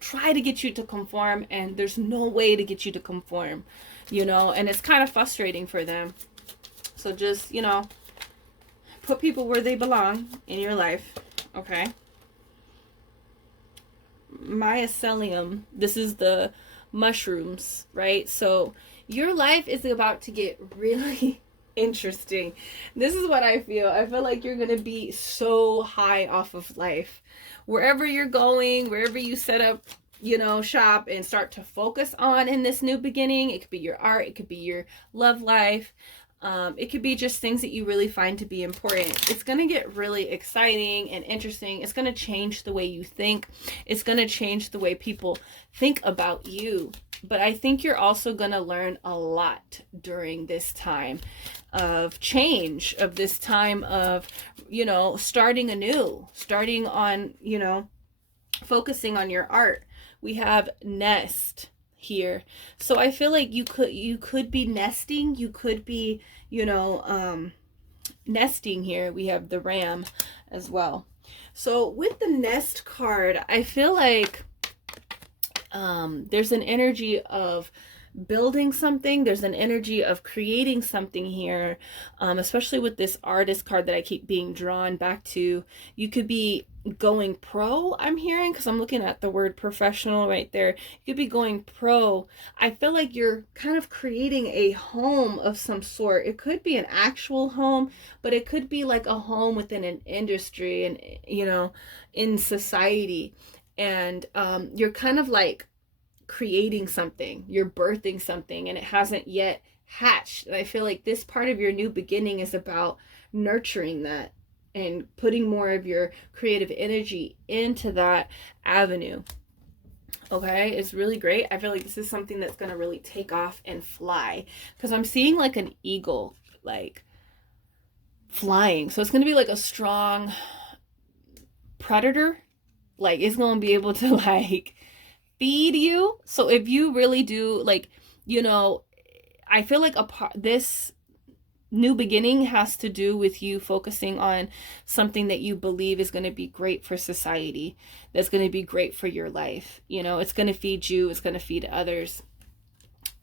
try to get you to conform, and there's no way to get you to conform, you know, and it's kind of frustrating for them. So just, you know, put people where they belong in your life, okay? Mycelium, this is the mushrooms, right? So your life is about to get really interesting. This is what I feel. I feel like you're going to be so high off of life. Wherever you're going, wherever you set up, you know, shop and start to focus on in this new beginning, it could be your art, it could be your love life. It could be just things that you really find to be important. It's going to get really exciting and interesting. It's going to change the way you think. It's going to change the way people think about you. But I think you're also going to learn a lot during this time of change, of this time of, you know, starting anew, starting on, you know, focusing on your art. We have nest here. So I feel like you could be nesting, you could be, you know, nesting here. We have the ram as well. So with the nest card, I feel like there's an energy of building something. There's an energy of creating something here, especially with this artist card that I keep being drawn back to. You could be going pro, I'm hearing, because I'm looking at the word professional right there. You could be going pro. I feel like you're kind of creating a home of some sort. It could be an actual home, but it could be like a home within an industry and, you know, in society. And you're kind of like creating something, you're birthing something, and it hasn't yet hatched. And I feel like this part of your new beginning is about nurturing that and putting more of your creative energy into that avenue. Okay, it's really great. I feel like this is something that's going to really take off and fly, because I'm seeing like an eagle like flying. So it's going to be like a strong predator. Like it's going to be able to like feed you. So if you really do, like, you know, I feel like this new beginning has to do with you focusing on something that you believe is going to be great for society, that's going to be great for your life. You know, it's going to feed you, it's going to feed others.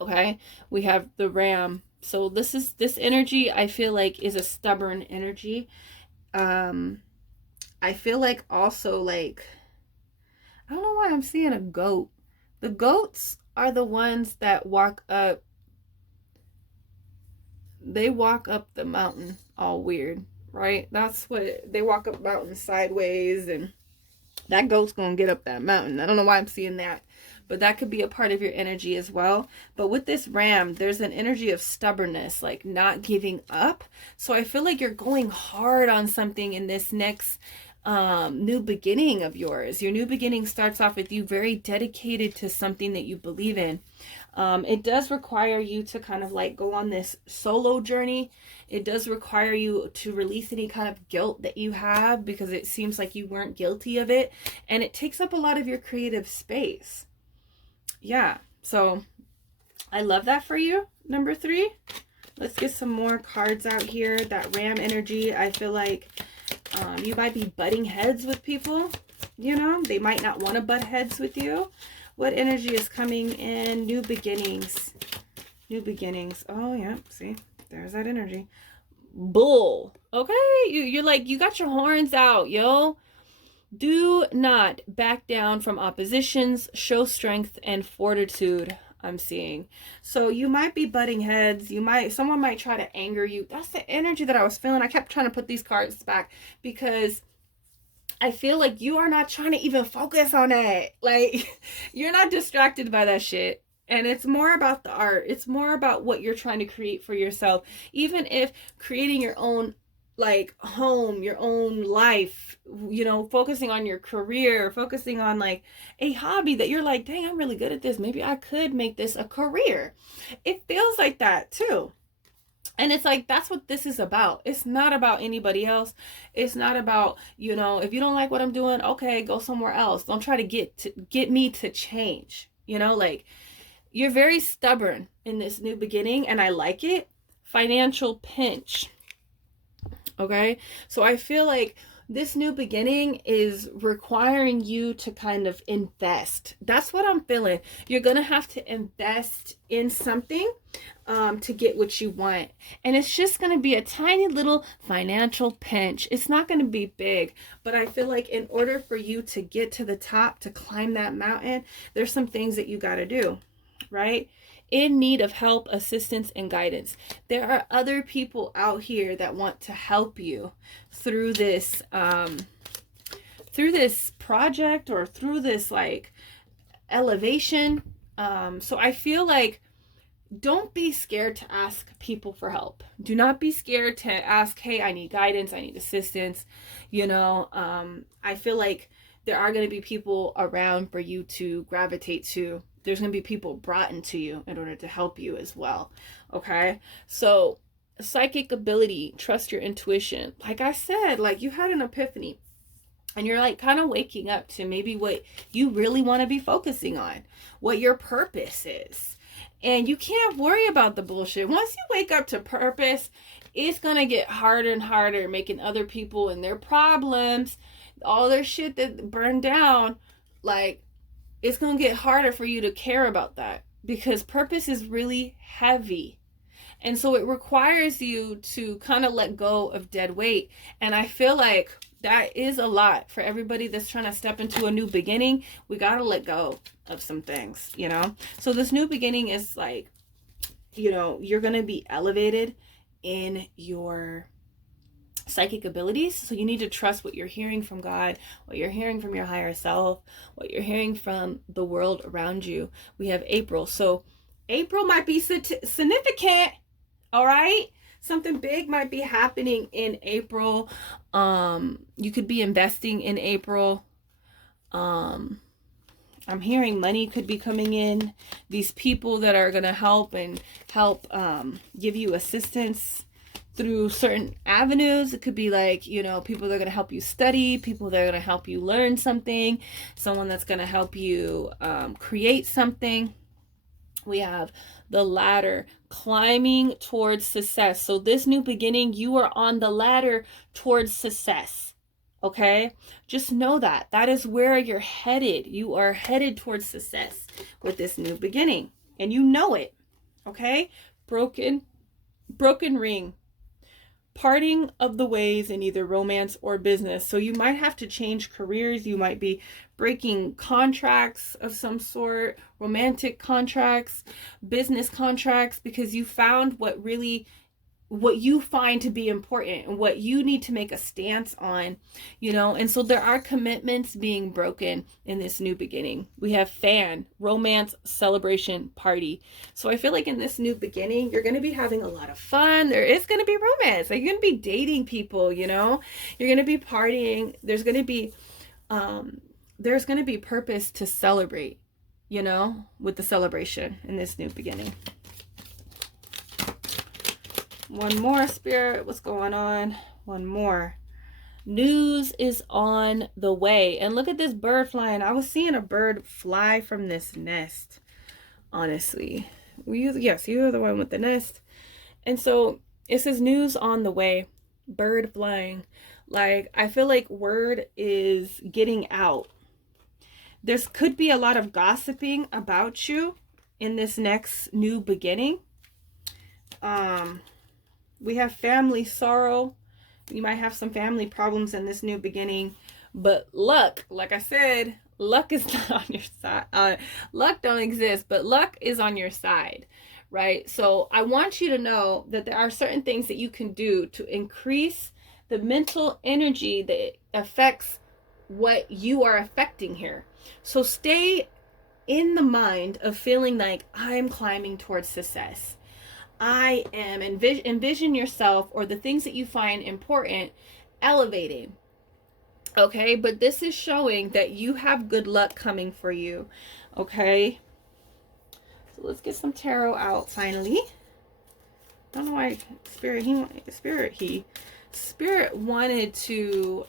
Okay, we have the ram. So this energy, I feel like, is a stubborn energy. I feel like also, like, I don't know why I'm seeing a goat. The goats are the ones that walk up. They walk up the mountain all weird, right? That's what they walk up mountain sideways, and that goat's gonna get up that mountain. I don't know why I'm seeing that, but that could be a part of your energy as well. But with this ram, there's an energy of stubbornness, like not giving up. So I feel like you're going hard on something in this next new beginning of yours. Your new beginning starts off with you very dedicated to something that you believe in. It does require you to kind of like go on this solo journey. It does require you to release any kind of guilt that you have, because it seems like you weren't guilty of it, and it takes up a lot of your creative space. Yeah, so I love that for you, number 3. Let's get some more cards out here. That ram energy, I feel like you might be butting heads with people. You know, they might not want to butt heads with you. What energy is coming in? New beginnings. New beginnings. Oh, yeah. See, there's that energy. Bull. Okay. You're like, you got your horns out, yo. Do not back down from oppositions. Show strength and fortitude, I'm seeing. So you might be butting heads. Someone might try to anger you. That's the energy that I was feeling. I kept trying to put these cards back because I feel like you are not trying to even focus on it. Like, you're not distracted by that shit. And it's more about the art. It's more about what you're trying to create for yourself. Even if creating your own, like, home, your own life, you know, focusing on your career, focusing on, like, a hobby that you're like, dang, I'm really good at this. Maybe I could make this a career. It feels like that, too. And it's like, that's what this is about. It's not about anybody else. It's not about, you know, if you don't like what I'm doing, okay, go somewhere else. Don't try to get me to change. You know, like, you're very stubborn in this new beginning, and I like it. financial pinch. Okay, so I feel like this new beginning is requiring you to kind of invest. That's what I'm feeling. You're gonna have to invest in something to get what you want, and it's just gonna be a tiny little financial pinch. It's not gonna be big, but I feel like in order for you to get to the top, to climb that mountain, there's some things that you got to do, right? In need of help, assistance, and guidance. There are other people out here that want to help you through this project, or through this like elevation. So I feel like, don't be scared to ask people for help. Do not be scared to ask, hey, I need guidance, I need assistance. You know, I feel like there are going to be people around for you to gravitate to. There's going to be people brought into you in order to help you as well. Okay. So psychic ability, trust your intuition. Like I said, like you had an epiphany and you're like kind of waking up to maybe what you really want to be focusing on, what your purpose is. And you can't worry about the bullshit. Once you wake up to purpose, it's going to get harder and harder, making other people and their problems, all their shit that burned down, like, it's going to get harder for you to care about that, because purpose is really heavy. And so it requires you to kind of let go of dead weight. And I feel like that is a lot for everybody that's trying to step into a new beginning. We got to let go of some things, you know? So this new beginning is like, you know, you're going to be elevated in your psychic abilities. So you need to trust what you're hearing from God, what you're hearing from your higher self, what you're hearing from the world around you. We have April. So April might be significant. All right. Something big might be happening in April. You could be investing in April. I'm hearing money could be coming in. These people that are going to help give you assistance through certain avenues. It could be like, you know, people that are going to help you study, people that are going to help you learn something, someone that's going to help you create something. We have the ladder, climbing towards success. So this new beginning, you are on the ladder towards success. Okay, just know that that is where you're headed. You are headed towards success with this new beginning, and you know it. Okay, broken ring, parting of the ways in either romance or business. So you might have to change careers. You might be breaking contracts of some sort, romantic contracts, business contracts, because you found what you find to be important and what you need to make a stance on, you know. And so there are commitments being broken in this new beginning. We have fan, romance, celebration, party. So I feel like in this new beginning, you're going to be having a lot of fun. There is going to be romance. Like, you're going to be dating people, you know, you're going to be partying. There's going to be purpose to celebrate, you know, with the celebration in this new beginning. One more, Spirit. What's going on? One more. News is on the way. And look at this bird flying. I was seeing a bird fly from this nest, honestly. Yes, you are the one with the nest. And so it says news on the way. Bird flying. Like, I feel like word is getting out. There could be a lot of gossiping about you in this next new beginning. We have family sorrow. You might have some family problems in this new beginning. But luck, like I said, luck is not on your side. Luck don't exist, but luck is on your side, right? So I want you to know that there are certain things that you can do to increase the mental energy that affects what you are affecting here. So stay in the mind of feeling like I'm climbing towards success. I am, envision yourself or the things that you find important elevating. Okay, but this is showing that you have good luck coming for you. Okay, so let's get some tarot out finally. I don't know why Spirit wanted to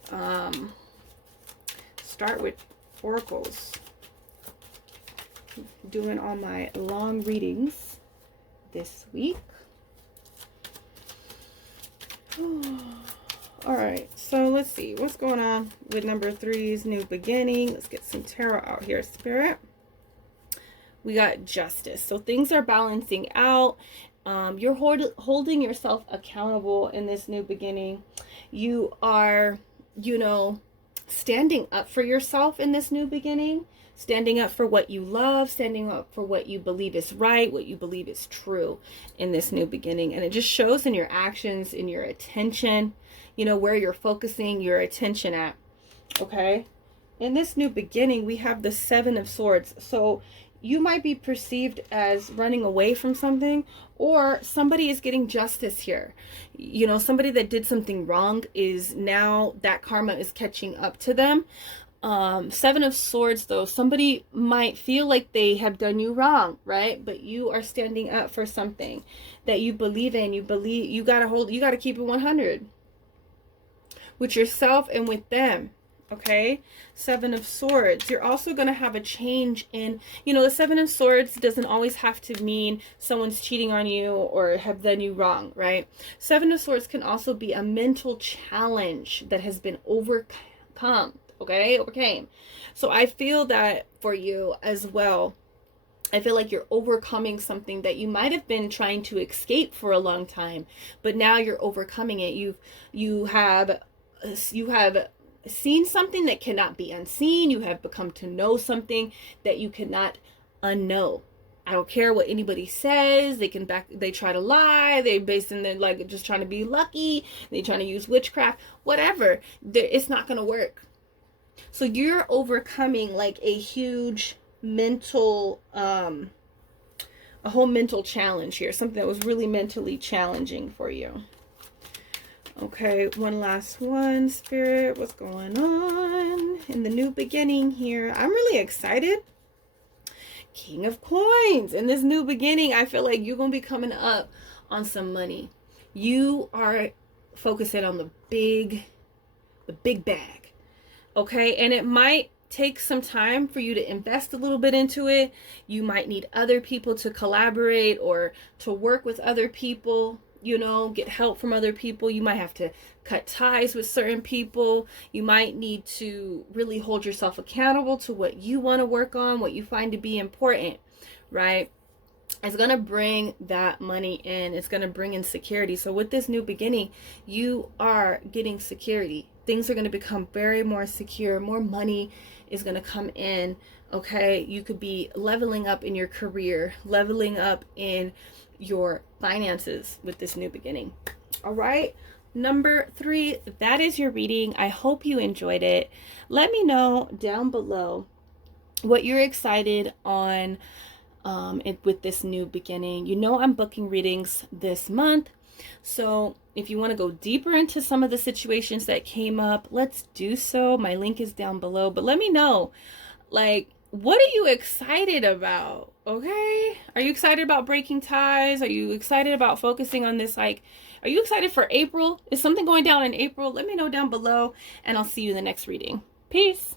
start with oracles. Doing all my long readings this week. All right, so let's see what's going on with number 3's new beginning. Let's get some tarot out here, Spirit. We got Justice. So things are balancing out. You're holding yourself accountable in this new beginning. You are, you know, standing up for yourself in this new beginning. Standing up for what you love, standing up for what you believe is right, what you believe is true in this new beginning. And it just shows in your actions, in your attention, you know, where you're focusing your attention at. Okay? In this new beginning, we have the 7 of Swords. So you might be perceived as running away from something, or somebody is getting justice here. You know, somebody that did something wrong is now, that karma is catching up to them. 7 of Swords, though, somebody might feel like they have done you wrong, right? But you are standing up for something that you believe in. You believe, you gotta keep it 100 with yourself and with them. Okay, 7 of Swords. You're also going to have a change in, you know, the 7 of Swords doesn't always have to mean someone's cheating on you or have done you wrong, right? 7 of Swords can also be a mental challenge that has been overcome. Okay, overcame. So I feel that for you as well. I feel like you're overcoming something that you might have been trying to escape for a long time, but now you're overcoming it. You have seen something that cannot be unseen. You have become to know something that you cannot unknow. I don't care what anybody says. They try to lie. They based in their, like, just trying to be lucky. They trying to use witchcraft, whatever. It's not going to work. So you're overcoming like a huge mental, a whole mental challenge here. Something that was really mentally challenging for you. Okay, one last one, Spirit. What's going on in the new beginning here? I'm really excited. King of Coins. In this new beginning, I feel like you're going to be coming up on some money. You are focusing on the big bag. Okay, and it might take some time for you to invest a little bit into it. You might need other people to collaborate or to work with other people, you know, get help from other people. You might have to cut ties with certain people. You might need to really hold yourself accountable to what you want to work on, what you find to be important, right? It's going to bring that money in. It's going to bring in security. So with this new beginning, you are getting security. Things are going to become very more secure. More money is going to come in. Okay. You could be leveling up in your career, leveling up in your finances with this new beginning. All right. Number 3, that is your reading. I hope you enjoyed it. Let me know down below what you're excited on with this new beginning. You know, I'm booking readings this month. So if you want to go deeper into some of the situations that came up, let's do so. My link is down below. But let me know, like, what are you excited about? Okay, are you excited about breaking ties? Are you excited about focusing on this? Like, are you excited for April? Is something going down in April? Let me know down below, and I'll see you in the next reading. Peace.